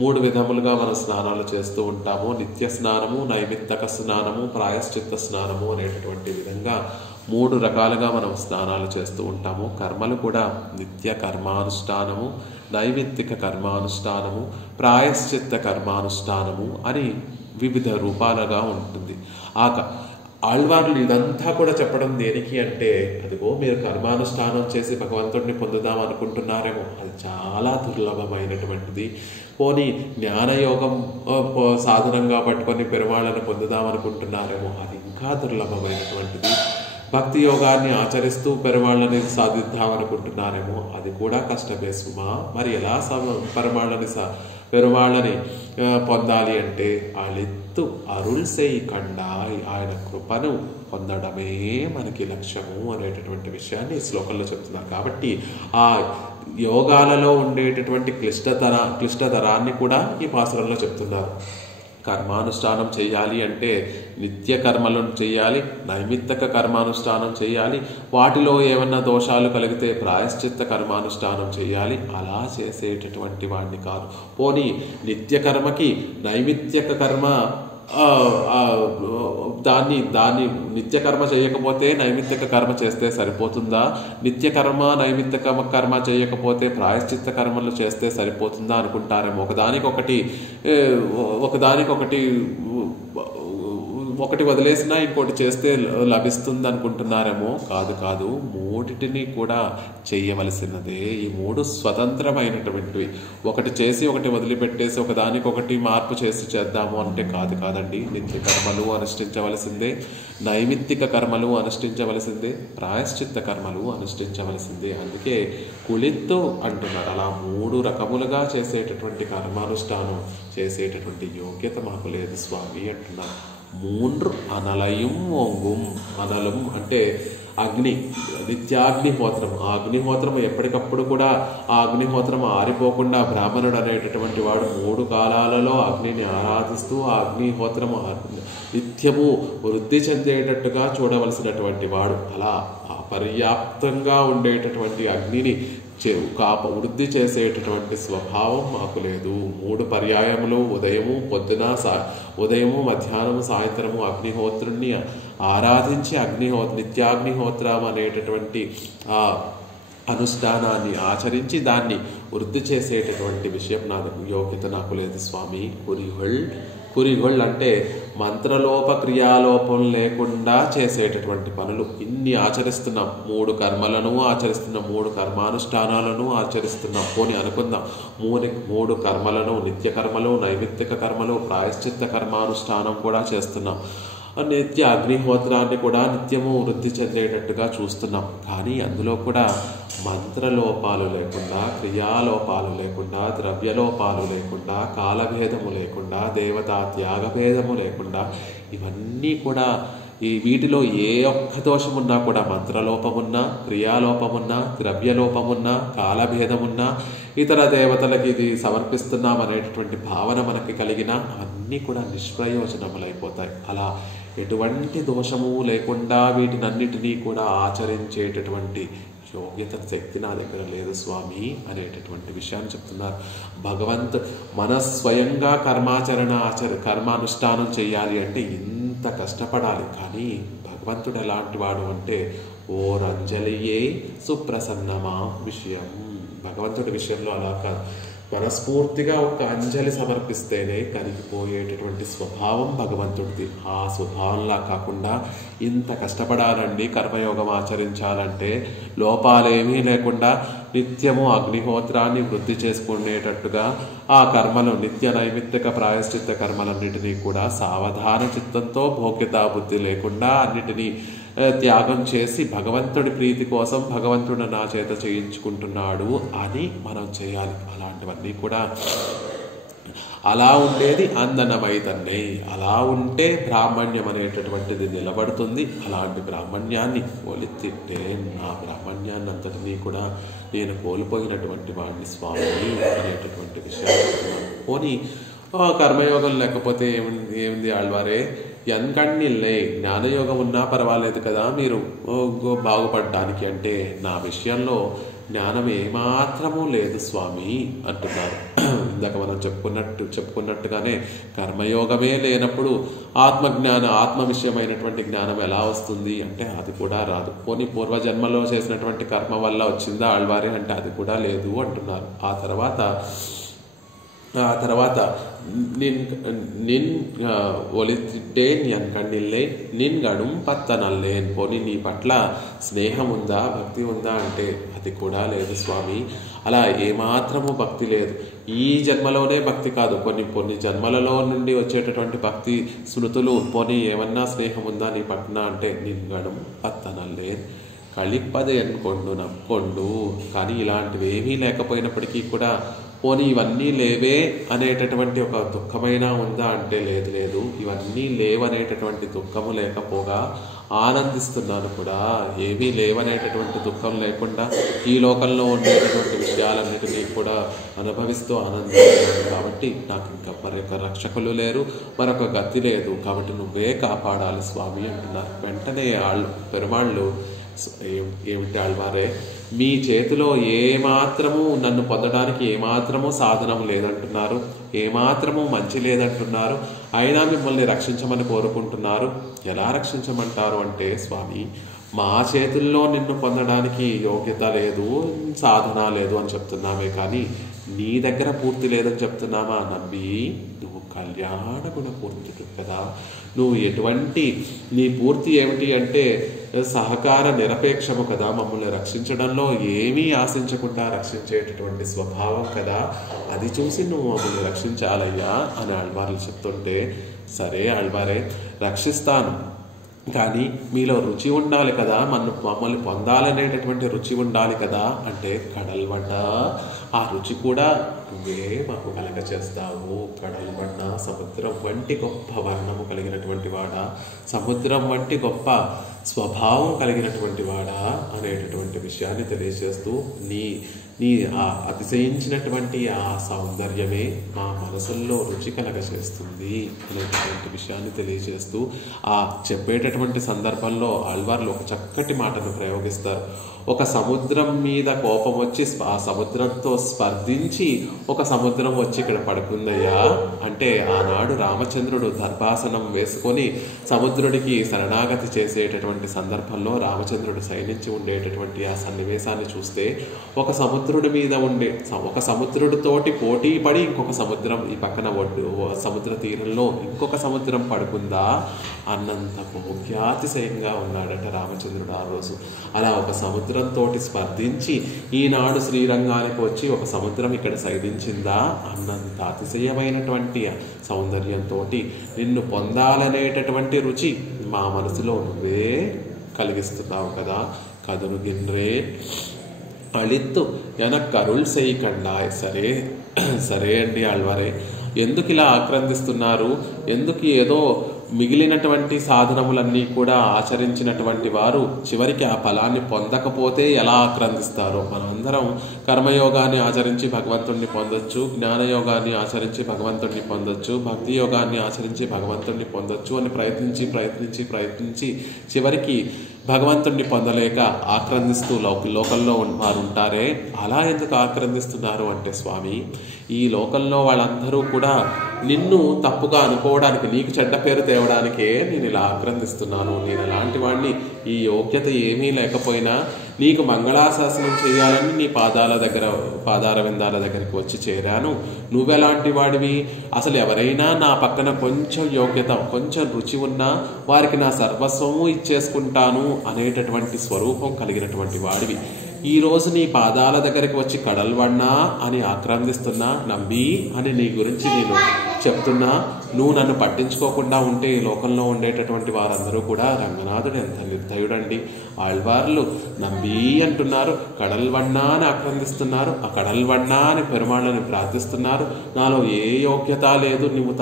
3 విధములుగా మనం స్నానాలు చేస్తూ ఉంటాము, నిత్య స్నానము, నైమిత్తక స్నానము, ప్రాయశ్చిత్త స్నానము అనేటటువంటి విధంగా 3 రకాలుగా మనం స్నానాలు చేస్తూ ఉంటాము. కర్మలు కూడా నిత్య కర్మానుష్ఠానము, నైమిత్తిక కర్మానుష్ఠానము, ప్రాయశ్చిత్త కర్మానుష్ఠానము అని వివిధ రూపాలుగా ఉంటుంది. ఆళ్వార్లు ఇదంతా కూడా చెప్పడం దేనికి అంటే, అదిగో మీరు కర్మానుష్ఠానం చేసి భగవంతుడిని పొందుదాం అనుకుంటున్నారేమో, అది చాలా దుర్లభమైనటువంటిది. పోనీ జ్ఞానయోగం సాధనంగా పట్టుకొని పెరుమాళ్ళను పొందుదాం అనుకుంటున్నారేమో, అది ఇంకా దుర్లభమైనటువంటిది. భక్తి యోగాన్ని ఆచరిస్తూ పెరుమాళ్ళని సాధిద్దామనుకుంటున్నారేమో, అది కూడా కష్టమే సుమా. మరి ఎలా పెరుమాళ్ళని పొందాలి అంటే, అళిత్తు అరుళ్ సెయ్ కండాయ్, ఆయన కృపను పొందడమే మనకి లక్ష్యము అనేటటువంటి విషయాన్ని ఈ శ్లోకంలో చెప్తున్నారు. కాబట్టి ఆ యోగాలలో ఉండేటటువంటి క్లిష్టతరాన్ని కూడా ఈ పాసురంలో చెప్తున్నారు. కర్మానుష్ఠానం చేయాలి అంటే నిత్య కర్మలను చేయాలి, నైమిత్తక కర్మానుష్ఠానం చేయాలి, వాటిలో ఏమన్నా దోషాలు కలిగితే ప్రాయశ్చిత్త కర్మానుష్ఠానం చేయాలి. అలా చేసేటటువంటి వాడిని కాదు. పోనీ నిత్య కర్మకి నైమిత్తిక కర్మ దాన్ని నిత్య కర్మ చేయకపోతే నైమిత్తిక కర్మ చేస్తే సరిపోతుందా? నిత్య కర్మ నైమిత్తిక కర్మ చేయకపోతే ప్రాయశ్చిత్త కర్మలు చేస్తే సరిపోతుందా అనుకుంటారేమో. ఒకటి వదిలేసినా ఇంకోటి చేస్తే లభిస్తుంది అనుకుంటున్నారేమో. కాదు, 3టిని కూడా చేయవలసినదే. ఈ 3 స్వతంత్రమైనటువంటివి. ఒకటి చేసి ఒకటి వదిలిపెట్టేసి ఒకదానికొకటి మార్పు చేసి చేద్దాము అంటే కాదండి. నిత్య కర్మలు అనుష్ఠించవలసిందే, నైమిత్తిక కర్మలు అనుష్ఠించవలసిందే, ప్రాయశ్చిత్త కర్మలు అనుష్ఠించవలసిందే. అందుకే కుళిత్తు అంటున్నారు. అలా 3 రకములుగా చేసేటటువంటి కర్మానుష్ఠానం చేసేటటువంటి యోగ్యత మాకు లేదు స్వామి అంటున్నారు. 3 అనలయం ఓంగుం. అనలం అంటే అగ్ని, నిత్యాగ్నిహోత్రం. ఆ అగ్నిహోత్రం ఎప్పటికప్పుడు కూడా ఆ అగ్నిహోత్రం ఆరిపోకుండా బ్రాహ్మణుడు అనేటటువంటి వాడు 3 కాలాలలో అగ్నిని ఆరాధిస్తూ ఆ అగ్నిహోత్రము నిత్యము వృద్ధి చెందేటట్టుగా చూడవలసినటువంటి వాడు. అలా అపర్యాప్తంగా ఉండేటటువంటి అగ్నిని వృద్ధి చేసేటటువంటి స్వభావం మాకు లేదు. 3 పర్యాయములు ఉదయము మధ్యాహ్నము సాయంత్రము అగ్నిహోత్రుణ్ణి ఆరాధించి నిత్యాగ్నిహోత్రం అనేటటువంటి ఆ అనుష్ఠానాన్ని ఆచరించి దాన్ని వృద్ధి చేసేటటువంటి విషయం యోగ్యత నాకు లేదు స్వామి. కురిగొళ్ కురిగొళ్ళు అంటే మంత్రలోప క్రియాలోపం లేకుండా చేసేటటువంటి పనులు. ఇన్ని ఆచరిస్తున్నాం, 3 కర్మలను ఆచరిస్తున్నాం, 3 కర్మానుష్ఠానాలను ఆచరిస్తున్నాం. పోని అనుకుందాం 3 కర్మలను, నిత్య కర్మలు, నైమిత్తిక కర్మలు, ప్రాయశ్చిత్త కర్మానుష్ఠానం కూడా చేస్తున్నాం. నిత్య అగ్నిహోత్రాన్ని కూడా నిత్యము వృద్ధి చెందేటట్టుగా చూస్తున్నాం. కానీ అందులో కూడా మంత్రలోపాలు లేకుండా, క్రియాలోపాలు లేకుండా, ద్రవ్యలోపాలు లేకుండా, కాలభేదము లేకుండా, దేవతా త్యాగభేదము లేకుండా, ఇవన్నీ కూడా వీటిలో ఏ ఒక్క దోషమున్నా కూడా, మంత్రలోపమున్నా, క్రియాలోపమున్నా, ద్రవ్యలోపమున్నా, కాలభేదమున్నా, ఇతర దేవతలకి ఇది సమర్పిస్తున్నాం అనేటటువంటి భావన మనకి కలిగిన అవన్నీ కూడా నిష్ప్రయోజనములైపోతాయి. అలా ఎటువంటి దోషము లేకుండా వీటినన్నిటినీ కూడా ఆచరించేటటువంటి యోగ్యత, శక్తి నా దగ్గర లేదు స్వామి అనేటటువంటి విషయాన్ని చెప్తున్నారు. మన స్వయంగా కర్మానుష్ఠానం చేయాలి అంటే ఇంత కష్టపడాలి. కానీ భగవంతుడు ఎలాంటి వాడు అంటే ఓరంజలియే సుప్రసన్నమా విషయం. భగవంతుడి విషయంలో అలా కాదు, మనస్ఫూర్తిగా ఒక అంజలి సమర్పిస్తేనే కరిగిపోయేటటువంటి స్వభావం భగవంతుడిది. ఆ స్వభావంలా కాకుండా ఇంత కష్టపడాలండి, కర్మయోగం ఆచరించాలంటే లోపాలేమీ లేకుండా నిత్యము అగ్నిహోత్రాన్ని వృద్ధి చేసుకునేటట్టుగా ఆ కర్మలు, నిత్య నైమిత్తిక ప్రాయశ్చిత్త కర్మలన్నిటినీ కూడా సావధాన చిత్తంతో, భోగ్యతా బుద్ధి లేకుండా అన్నిటినీ త్యాగం చేసి భగవంతుడి ప్రీతి కోసం భగవంతుడు నా చేత చేయించుకుంటున్నాడు అని మనం చేయాలి. అలాంటివన్నీ కూడా అలా ఉండేది అందనమైతన్నే. అలా ఉంటే బ్రాహ్మణ్యం అనేటటువంటిది నిలబడుతుంది. అలాంటి బ్రాహ్మణ్యాన్ని ఒలితిట్టే నా బ్రాహ్మణ్యాన్ని అంతటినీ కూడా నేను కోల్పోయినటువంటి వాడిని స్వామి అనేటటువంటి విషయాన్ని పోనీ కర్మయోగం లేకపోతే ఏమింది ఆళ్వారే, ఎన్కణ్ణిల్లే జ్ఞానయోగం ఉన్నా పర్వాలేదు కదా మీరు బాగుపడడానికి అంటే, నా విషయంలో జ్ఞానం ఏమాత్రమూ లేదు స్వామి అంటున్నారు. ఇందాక మనం చెప్పుకున్నట్టుగానే కర్మయోగమే లేనప్పుడు ఆత్మ విషయమైనటువంటి జ్ఞానం ఎలా వస్తుంది అంటే అది కూడా రాదు. పోనీ పూర్వజన్మలో చేసినటువంటి కర్మ వల్ల వచ్చిందా ఆళ్వారే అంటే అది కూడా లేదు అంటున్నారు. ఆ తర్వాత నిన్ ఒలితిట్టే ఎన్ కణ్ణిల్లే నిన్ గడుం పత్తనల్లేన్. పోనీ నీ పట్ల స్నేహం ఉందా, భక్తి ఉందా అంటే అది కూడా లేదు స్వామి. అలా ఏమాత్రము భక్తి లేదు. ఈ జన్మలోనే భక్తి కాదు, కొన్ని జన్మలలో నుండి వచ్చేటటువంటి భక్తి స్మృతులు, పోనీ ఏమన్నా స్నేహం ఉందా నీ పట్ల అంటే నిన్ గడుం పత్తనల్లేన్ కళిప్పదే అనుకోండు నమ్ముకోండు. కానీ ఇలాంటివి ఏమీ లేకపోయినప్పటికీ కూడా పోనీ ఇవన్నీ లేవే అనేటటువంటి ఒక దుఃఖమైనా ఉందా అంటే లేదు. ఇవన్నీ లేవనేటటువంటి దుఃఖము లేకపోగా ఆనందిస్తున్నాను కూడా. ఏమీ లేవనేటటువంటి దుఃఖం లేకుండా ఈ లోకంలో ఉండేటటువంటి విషయాలన్నిటినీ కూడా అనుభవిస్తూ ఆనందిస్తున్నాను. కాబట్టి నాకు ఇంకా మరొక రక్షకులు లేరు, మరొక గతి లేదు, కాబట్టి నువ్వే కాపాడాలి స్వామి అంటున్నారు. వెంటనే పెరుమాళ్ళు ఏమిటి ఆళ్వారే, మీ చేతిలో ఏమాత్రము నన్ను పొందడానికి ఏమాత్రము సాధనం లేదంటున్నారు, ఏమాత్రము మంచి లేదంటున్నారు, అయినా మిమ్మల్ని రక్షించమని కోరుకుంటున్నారు. ఎలా రక్షించమంటారు అంటే స్వామి, మా చేతుల్లో నిన్ను పొందడానికి యోగ్యత లేదు, సాధన లేదు అని చెప్తున్నామే, కానీ నీ దగ్గర పూర్తి లేదని చెప్తున్నామా? నమ్మి నువ్వు కళ్యాణ గుణ పూర్తి కదా, నువ్వు ఎటువంటి నీ పూర్తి ఏమిటి అంటే సహకార నిరపేక్షము కదా, మమ్మల్ని రక్షించడంలో ఏమీ ఆశించకుండా రక్షించేటటువంటి స్వభావం కదా, అది చూసి నువ్వు మమ్మల్ని రక్షించాలయ్యా అని ఆళ్వార్లు చెప్తుంటే, సరే ఆళ్వారే రక్షిస్తాను, కానీ మీలో రుచి ఉండాలి కదా, మమ్మల్ని పొందాలనేటటువంటి రుచి ఉండాలి కదా అంటే, కడల్వడ్డ ఆ రుచి కూడా నువ్వే మాకు కలగ చేస్తావు. కడల్వడ్డ సముద్రం వంటి గొప్ప వర్ణము కలిగినటువంటి వాడా, సముద్రం వంటి గొప్ప స్వభావం కలిగినటువంటి వాడా అనేటటువంటి విషయాన్ని తెలియజేస్తూ నీ ఆ అతిశయించినటువంటి ఆ సౌందర్యమే మా మనసుల్లో రుచి కలగచేస్తుంది అనేటటువంటి విషయాన్ని తెలియజేస్తూ ఆ చెప్పేటటువంటి సందర్భంలో ఆళ్వార్లు ఒక చక్కటి మాటను ప్రయోగిస్తారు. ఒక సముద్రం మీద కోపం వచ్చి ఆ సముద్రంతో స్పర్ధించి ఒక సముద్రం వచ్చి ఇక్కడ పడుకుందయ్యా అంటే ఆనాడు రామచంద్రుడు దర్భాసనం వేసుకొని సముద్రుడికి శరణాగతి చేసేటటువంటి సందర్భంలో రామచంద్రుడు శయనించి ఉండేటటువంటి ఆ సన్నివేశాన్ని చూస్తే ఒక సముద్రుడి మీద ఉండే ఒక సముద్రుడితోటి పోటీ పడి ఇంకొక సముద్రం ఈ పక్కన సముద్ర తీరంలో ఇంకొక సముద్రం పడుకుందా అన్నంత భోగ్యాతిశయంగా ఉన్నాడట రామచంద్రుడు ఆ రోజు. అలా ఒక సముద్రంతో స్పర్ధించి ఈనాడు శ్రీరంగానికి వచ్చి ఒక సముద్రం ఇక్కడ సైదించిందా అన్నంత అతిశయమైనటువంటి సౌందర్యంతో నిన్ను పొందాలనేటటువంటి రుచి మా మనసులో నువ్వే కలిగిస్తున్నావు కదా. కదురుగిన్రే అళిత్తు ఎనక్కరుల్ చేయకండాయ్. సరే అండి ఆళ్వారే, ఎందుకు ఇలా ఆక్రందిస్తున్నారు? ఎందుకు ఏదో మిగిలినటువంటి సాధనములన్నీ కూడా ఆచరించినటువంటి వారు చివరికి ఆ ఫలాన్ని పొందకపోతే ఎలా ఆక్రందిస్తారో? మనమందరం కర్మయోగాన్ని ఆచరించి భగవంతుణ్ణి పొందొచ్చు, జ్ఞానయోగాన్ని ఆచరించి భగవంతుణ్ణి పొందొచ్చు, భక్తి యోగాన్ని ఆచరించి భగవంతుణ్ణి పొందొచ్చు అని ప్రయత్నించి చివరికి భగవంతుణ్ణి పొందలేక ఆక్రందిస్తూ లోకంలో వారు ఉంటారే, అలా ఎందుకు ఆక్రందిస్తున్నారు అంటే స్వామి, ఈ లోకంలో వాళ్ళందరూ కూడా నిన్ను తప్పుగా అనుకోవడానికి, నీకు చెడ్డ పేరు తేవడానికే నేను ఇలా ఆక్రందిస్తున్నాను. నేను ఎలాంటి వాడిని, ఈ యోగ్యత ఏమీ లేకపోయినా నీకు మంగళాశాసనం చేయాలని నీ పాదార విందాల దగ్గరికి వచ్చి చేరాను. నువ్వెలాంటి వాడివి? అసలు ఎవరైనా నా పక్కన కొంచెం యోగ్యత, కొంచెం రుచి ఉన్నా వారికి నా సర్వస్వము ఇచ్చేసుకుంటాను అనేటటువంటి స్వరూపం కలిగినటువంటి వాడివి. ఈ రోజు నీ పాదాల దగ్గరికి వచ్చి కడల్వన్నా అని ఆక్రందిస్తున్నా, నంబి అని నీ గురించి నేను చెప్తున్నా, నువ్వు నన్ను పట్టించుకోకుండా ఉంటే ఈ లోకంలో ఉండేటటువంటి వారందరూ కూడా రంగనాథుడు ఎంత నిర్దయుడండి, ఆళ్వార్లు నంబి అంటున్నారు, కడల్వన్నా అని ఆక్రందిస్తున్నారు, ఆ కడల్వన్నా అని పెరుమాళ్ళని ప్రార్థిస్తున్నారు. నాలో ఏ యోగ్యత లేదు, నువ్వు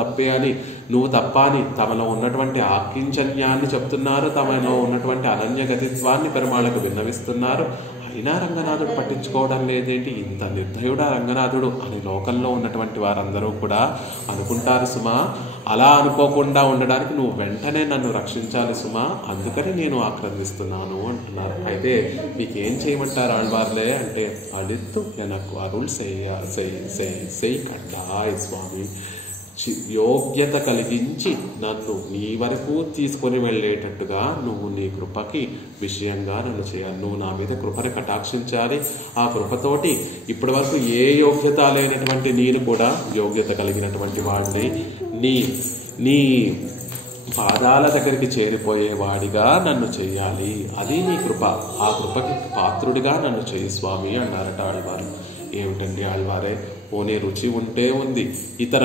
తప్ప అని తమలో ఉన్నటువంటి ఆకించన్యాన్ని చెప్తున్నారు, తమలో ఉన్నటువంటి అనన్యగతిత్వాన్ని పెరుమాళ్ళకు విన్నవిస్తున్నారు. అయినా రంగనాథుడు పట్టించుకోవడం లేదేంటి, ఇంత నిర్దయుడా రంగనాథుడు అని లోకంలో ఉన్నటువంటి వారందరూ కూడా అనుకుంటారు సుమా. అలా అనుకోకుండా ఉండడానికి నువ్వు వెంటనే నన్ను రక్షించాలి సుమా, అందుకని నేను ఆక్రందిస్తున్నాను అంటున్నారు. అయితే మీకేం చేయమంటారు ఆళ్వార్లే అంటే, అళిత్తు ఎనకు అరుళ్ సెయ్యి కండాయ్ స్వామి, యోగ్యత కలిగించి నన్ను నీ వరకు తీసుకొని వెళ్ళేటట్టుగా నువ్వు నీ కృపకి విషయంగా నన్ను చేయాలి. నువ్వు నా మీద కృపని కటాక్షించాలి. ఆ కృపతోటి ఇప్పటి వరకు ఏ యోగ్యత లేనటువంటి నేను కూడా యోగ్యత కలిగినటువంటి వాడిని నీ పాదాల దగ్గరికి చేరిపోయేవాడిగా నన్ను చెయ్యాలి. అది నీ కృప. ఆ కృపకి పాత్రుడిగా నన్ను చేయి స్వామి అన్నారట ఆళ్వారు. ఏమిటండి ఆళ్వారే, పోనీ రుచి ఉంటే ఉంది, ఇతర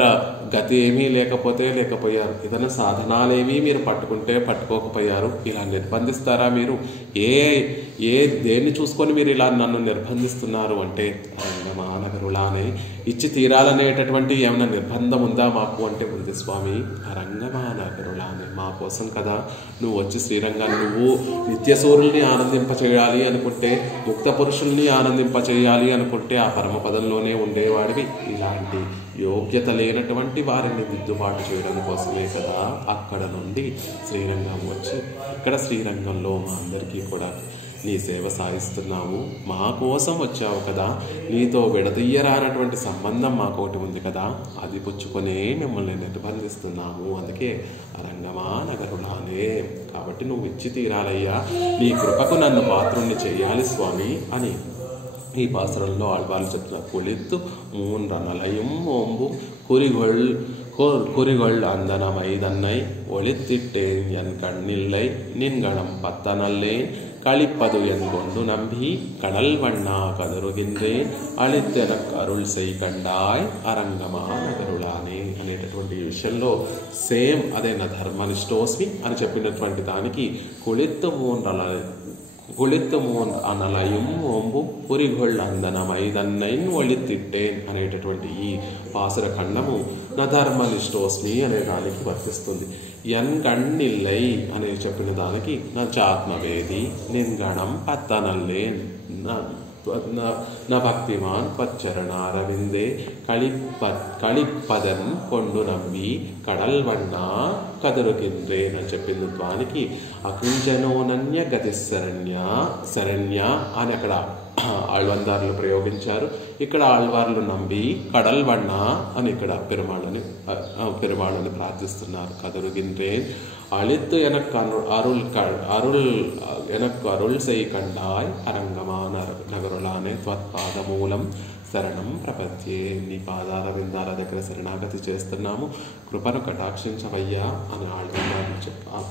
గతి ఏమీ లేకపోయారు, ఇతర సాధనాలేమీ మీరు పట్టుకోకపోయారు, ఇలా నిర్బంధిస్తారా మీరు? దేన్ని చూసుకొని మీరు ఇలా నన్ను నిర్బంధిస్తున్నారు అంటే, రంగమానగరులానే ఇచ్చి తీరాలనేటటువంటి ఏమైనా నిర్బంధం ఉందా మాకు అంటే ఉంది స్వామి. రంగమానగరులానే మా కోసం కదా నువ్వు వచ్చి శ్రీరంగాన్ని, నువ్వు నిత్యసూరుల్ని ఆనందింపచేయాలి అనుకుంటే, ముక్త పురుషుల్ని ఆనందింపచేయాలి అనుకుంటే ఆ పరమపదంలోనే ఉండేవాడివి. ఇలాంటి యోగ్యత లేనటువంటి వారిని దిద్దుబాటు చేయడం కోసమే కదా అక్కడ నుండి శ్రీరంగం వచ్చి ఇక్కడ శ్రీరంగంలో మా అందరికీ కూడా నీ సేవ సాగిస్తున్నాము. మా కోసం వచ్చావు కదా, నీతో విడదీయరానటువంటి సంబంధం మాకోటి ఉంది కదా, అది పుచ్చుకొనే మిమ్మల్ని నిర్బంధిస్తున్నాము. అందుకే రంగమా నగరులానే, కాబట్టి నువ్వు ఇచ్చి తీరాలయ్యా, నీ కృపకు నన్ను పాత్రుణ్ణి చేయాలి స్వామి అని ఈ పాసురంలో ఆళ్వార్లు చెప్తున్నారు. కుళిత్తు మూన్ రణలయం ఓంబు குறிகொள் அந்தனமைதன்னை ஒளித்திட்டேன் என் கண்ணில்லை நின்கணம் பத்தனல்லேன் களிப்பது என் கொண்டு நம்பி கடல் வண்ணா కదురుగిన్రేన్ అళిత్తెనక్ అరుళ్ సెయ్యి కండాయ్ అరంగమా నగరులానే అనేటటువంటి విషయంలో సేమ్ అదే నా ధర్మనిష్టోస్మి అని చెప్పినటువంటి దానికి కుళిత్తమోన్ అనలయం ఓంబు పురిగొళ్ అందనమైదన్నైన్ ఒళిత్తిట్టేన్ అనేటటువంటి ఈ పాసుర ఖండము నా ధర్మనిష్టోస్మి అనే దానికి వర్తిస్తుంది. ఎన్ కణ్ణిల్లై అని చెప్పిన దానికి నా చాత్మవేది నిన్గణం పత్తనల్లేన్ నా భక్తిమాన్ పచ్చరణారవిందే కళిప్పదన్ కొండు నమ్మి కడల్ వన్నా కదురుగిన్రేన్ అని చెప్పిన దానికి అకుంజనోనన్య గతి శరణ్య అని అక్కడ ఆళ్వందార్లు ప్రయోగించారు. ఇక్కడ ఆళ్వార్లు నంబి కడల్ వಣ್ణ అని ఇక్కడ పెరుమాళని ప్రార్థిస్తున్నారు. కదురుగిன்றేన్ అళిత్తు ఎనక్కు అరుళ్ సెయి కండాయ్ అరంగమా నగరులానే త్వత్పాదమూలం శరణం ప్రపద్యే. నీ పాదాల విందాల దగ్గర శరణాగతి చేస్తున్నాము, కృపను కటాక్షించవయ్యా అని ఆళ్వార్లు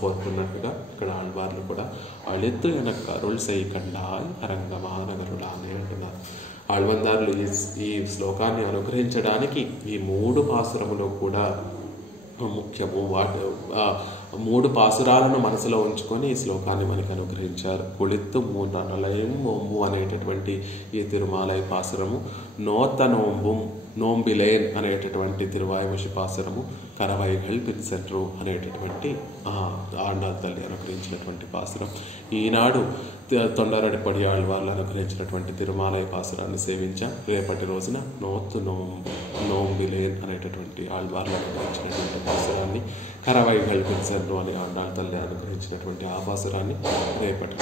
కోరుకున్నట్టుగా ఇక్కడ ఆళ్వార్లు కూడా అళిత్తు ఎనక్కు అరుళ్ సెయి కండాయ్ అరంగమా నగరులానే అంటున్నారు. ఆళ్వందార్లు ఈ శ్లోకాన్ని అనుగ్రహించడానికి ఈ 3 పాసురములు కూడా ముఖ్యము. మూడు పాసురాలను మనసులో ఉంచుకొని ఈ శ్లోకాన్ని మనకు అనుగ్రహించారు. కుళిత్తు మూనలయం నోంబు అనేటటువంటి ఈ తిరుమాలై పాసురము, నోత నోంబుం నోంబిలేన్ అనేటటువంటి తిరువాయుమషి పాసురము, కరవైగల్ పిన్సెంట్రు అనేటటువంటి ఆండాల్ తల్లి అనుగ్రహించినటువంటి పాసురం. ఈనాడు తొండరడిపడి ఆళ్వార్లు అనుగ్రహించినటువంటి తిరుమాలై పాసురాన్ని సేవించాం. రేపటి రోజున నోంబిలేన్ అనేటటువంటి ఆళ్వార్లు అనుగ్రహించినటువంటి పాసురాన్ని, కరవైగల్ పిన్సెంట్రు అనే ఆండాల్ తల్లి అనుగ్రహించినటువంటి ఆ పాసురాన్ని రేపటి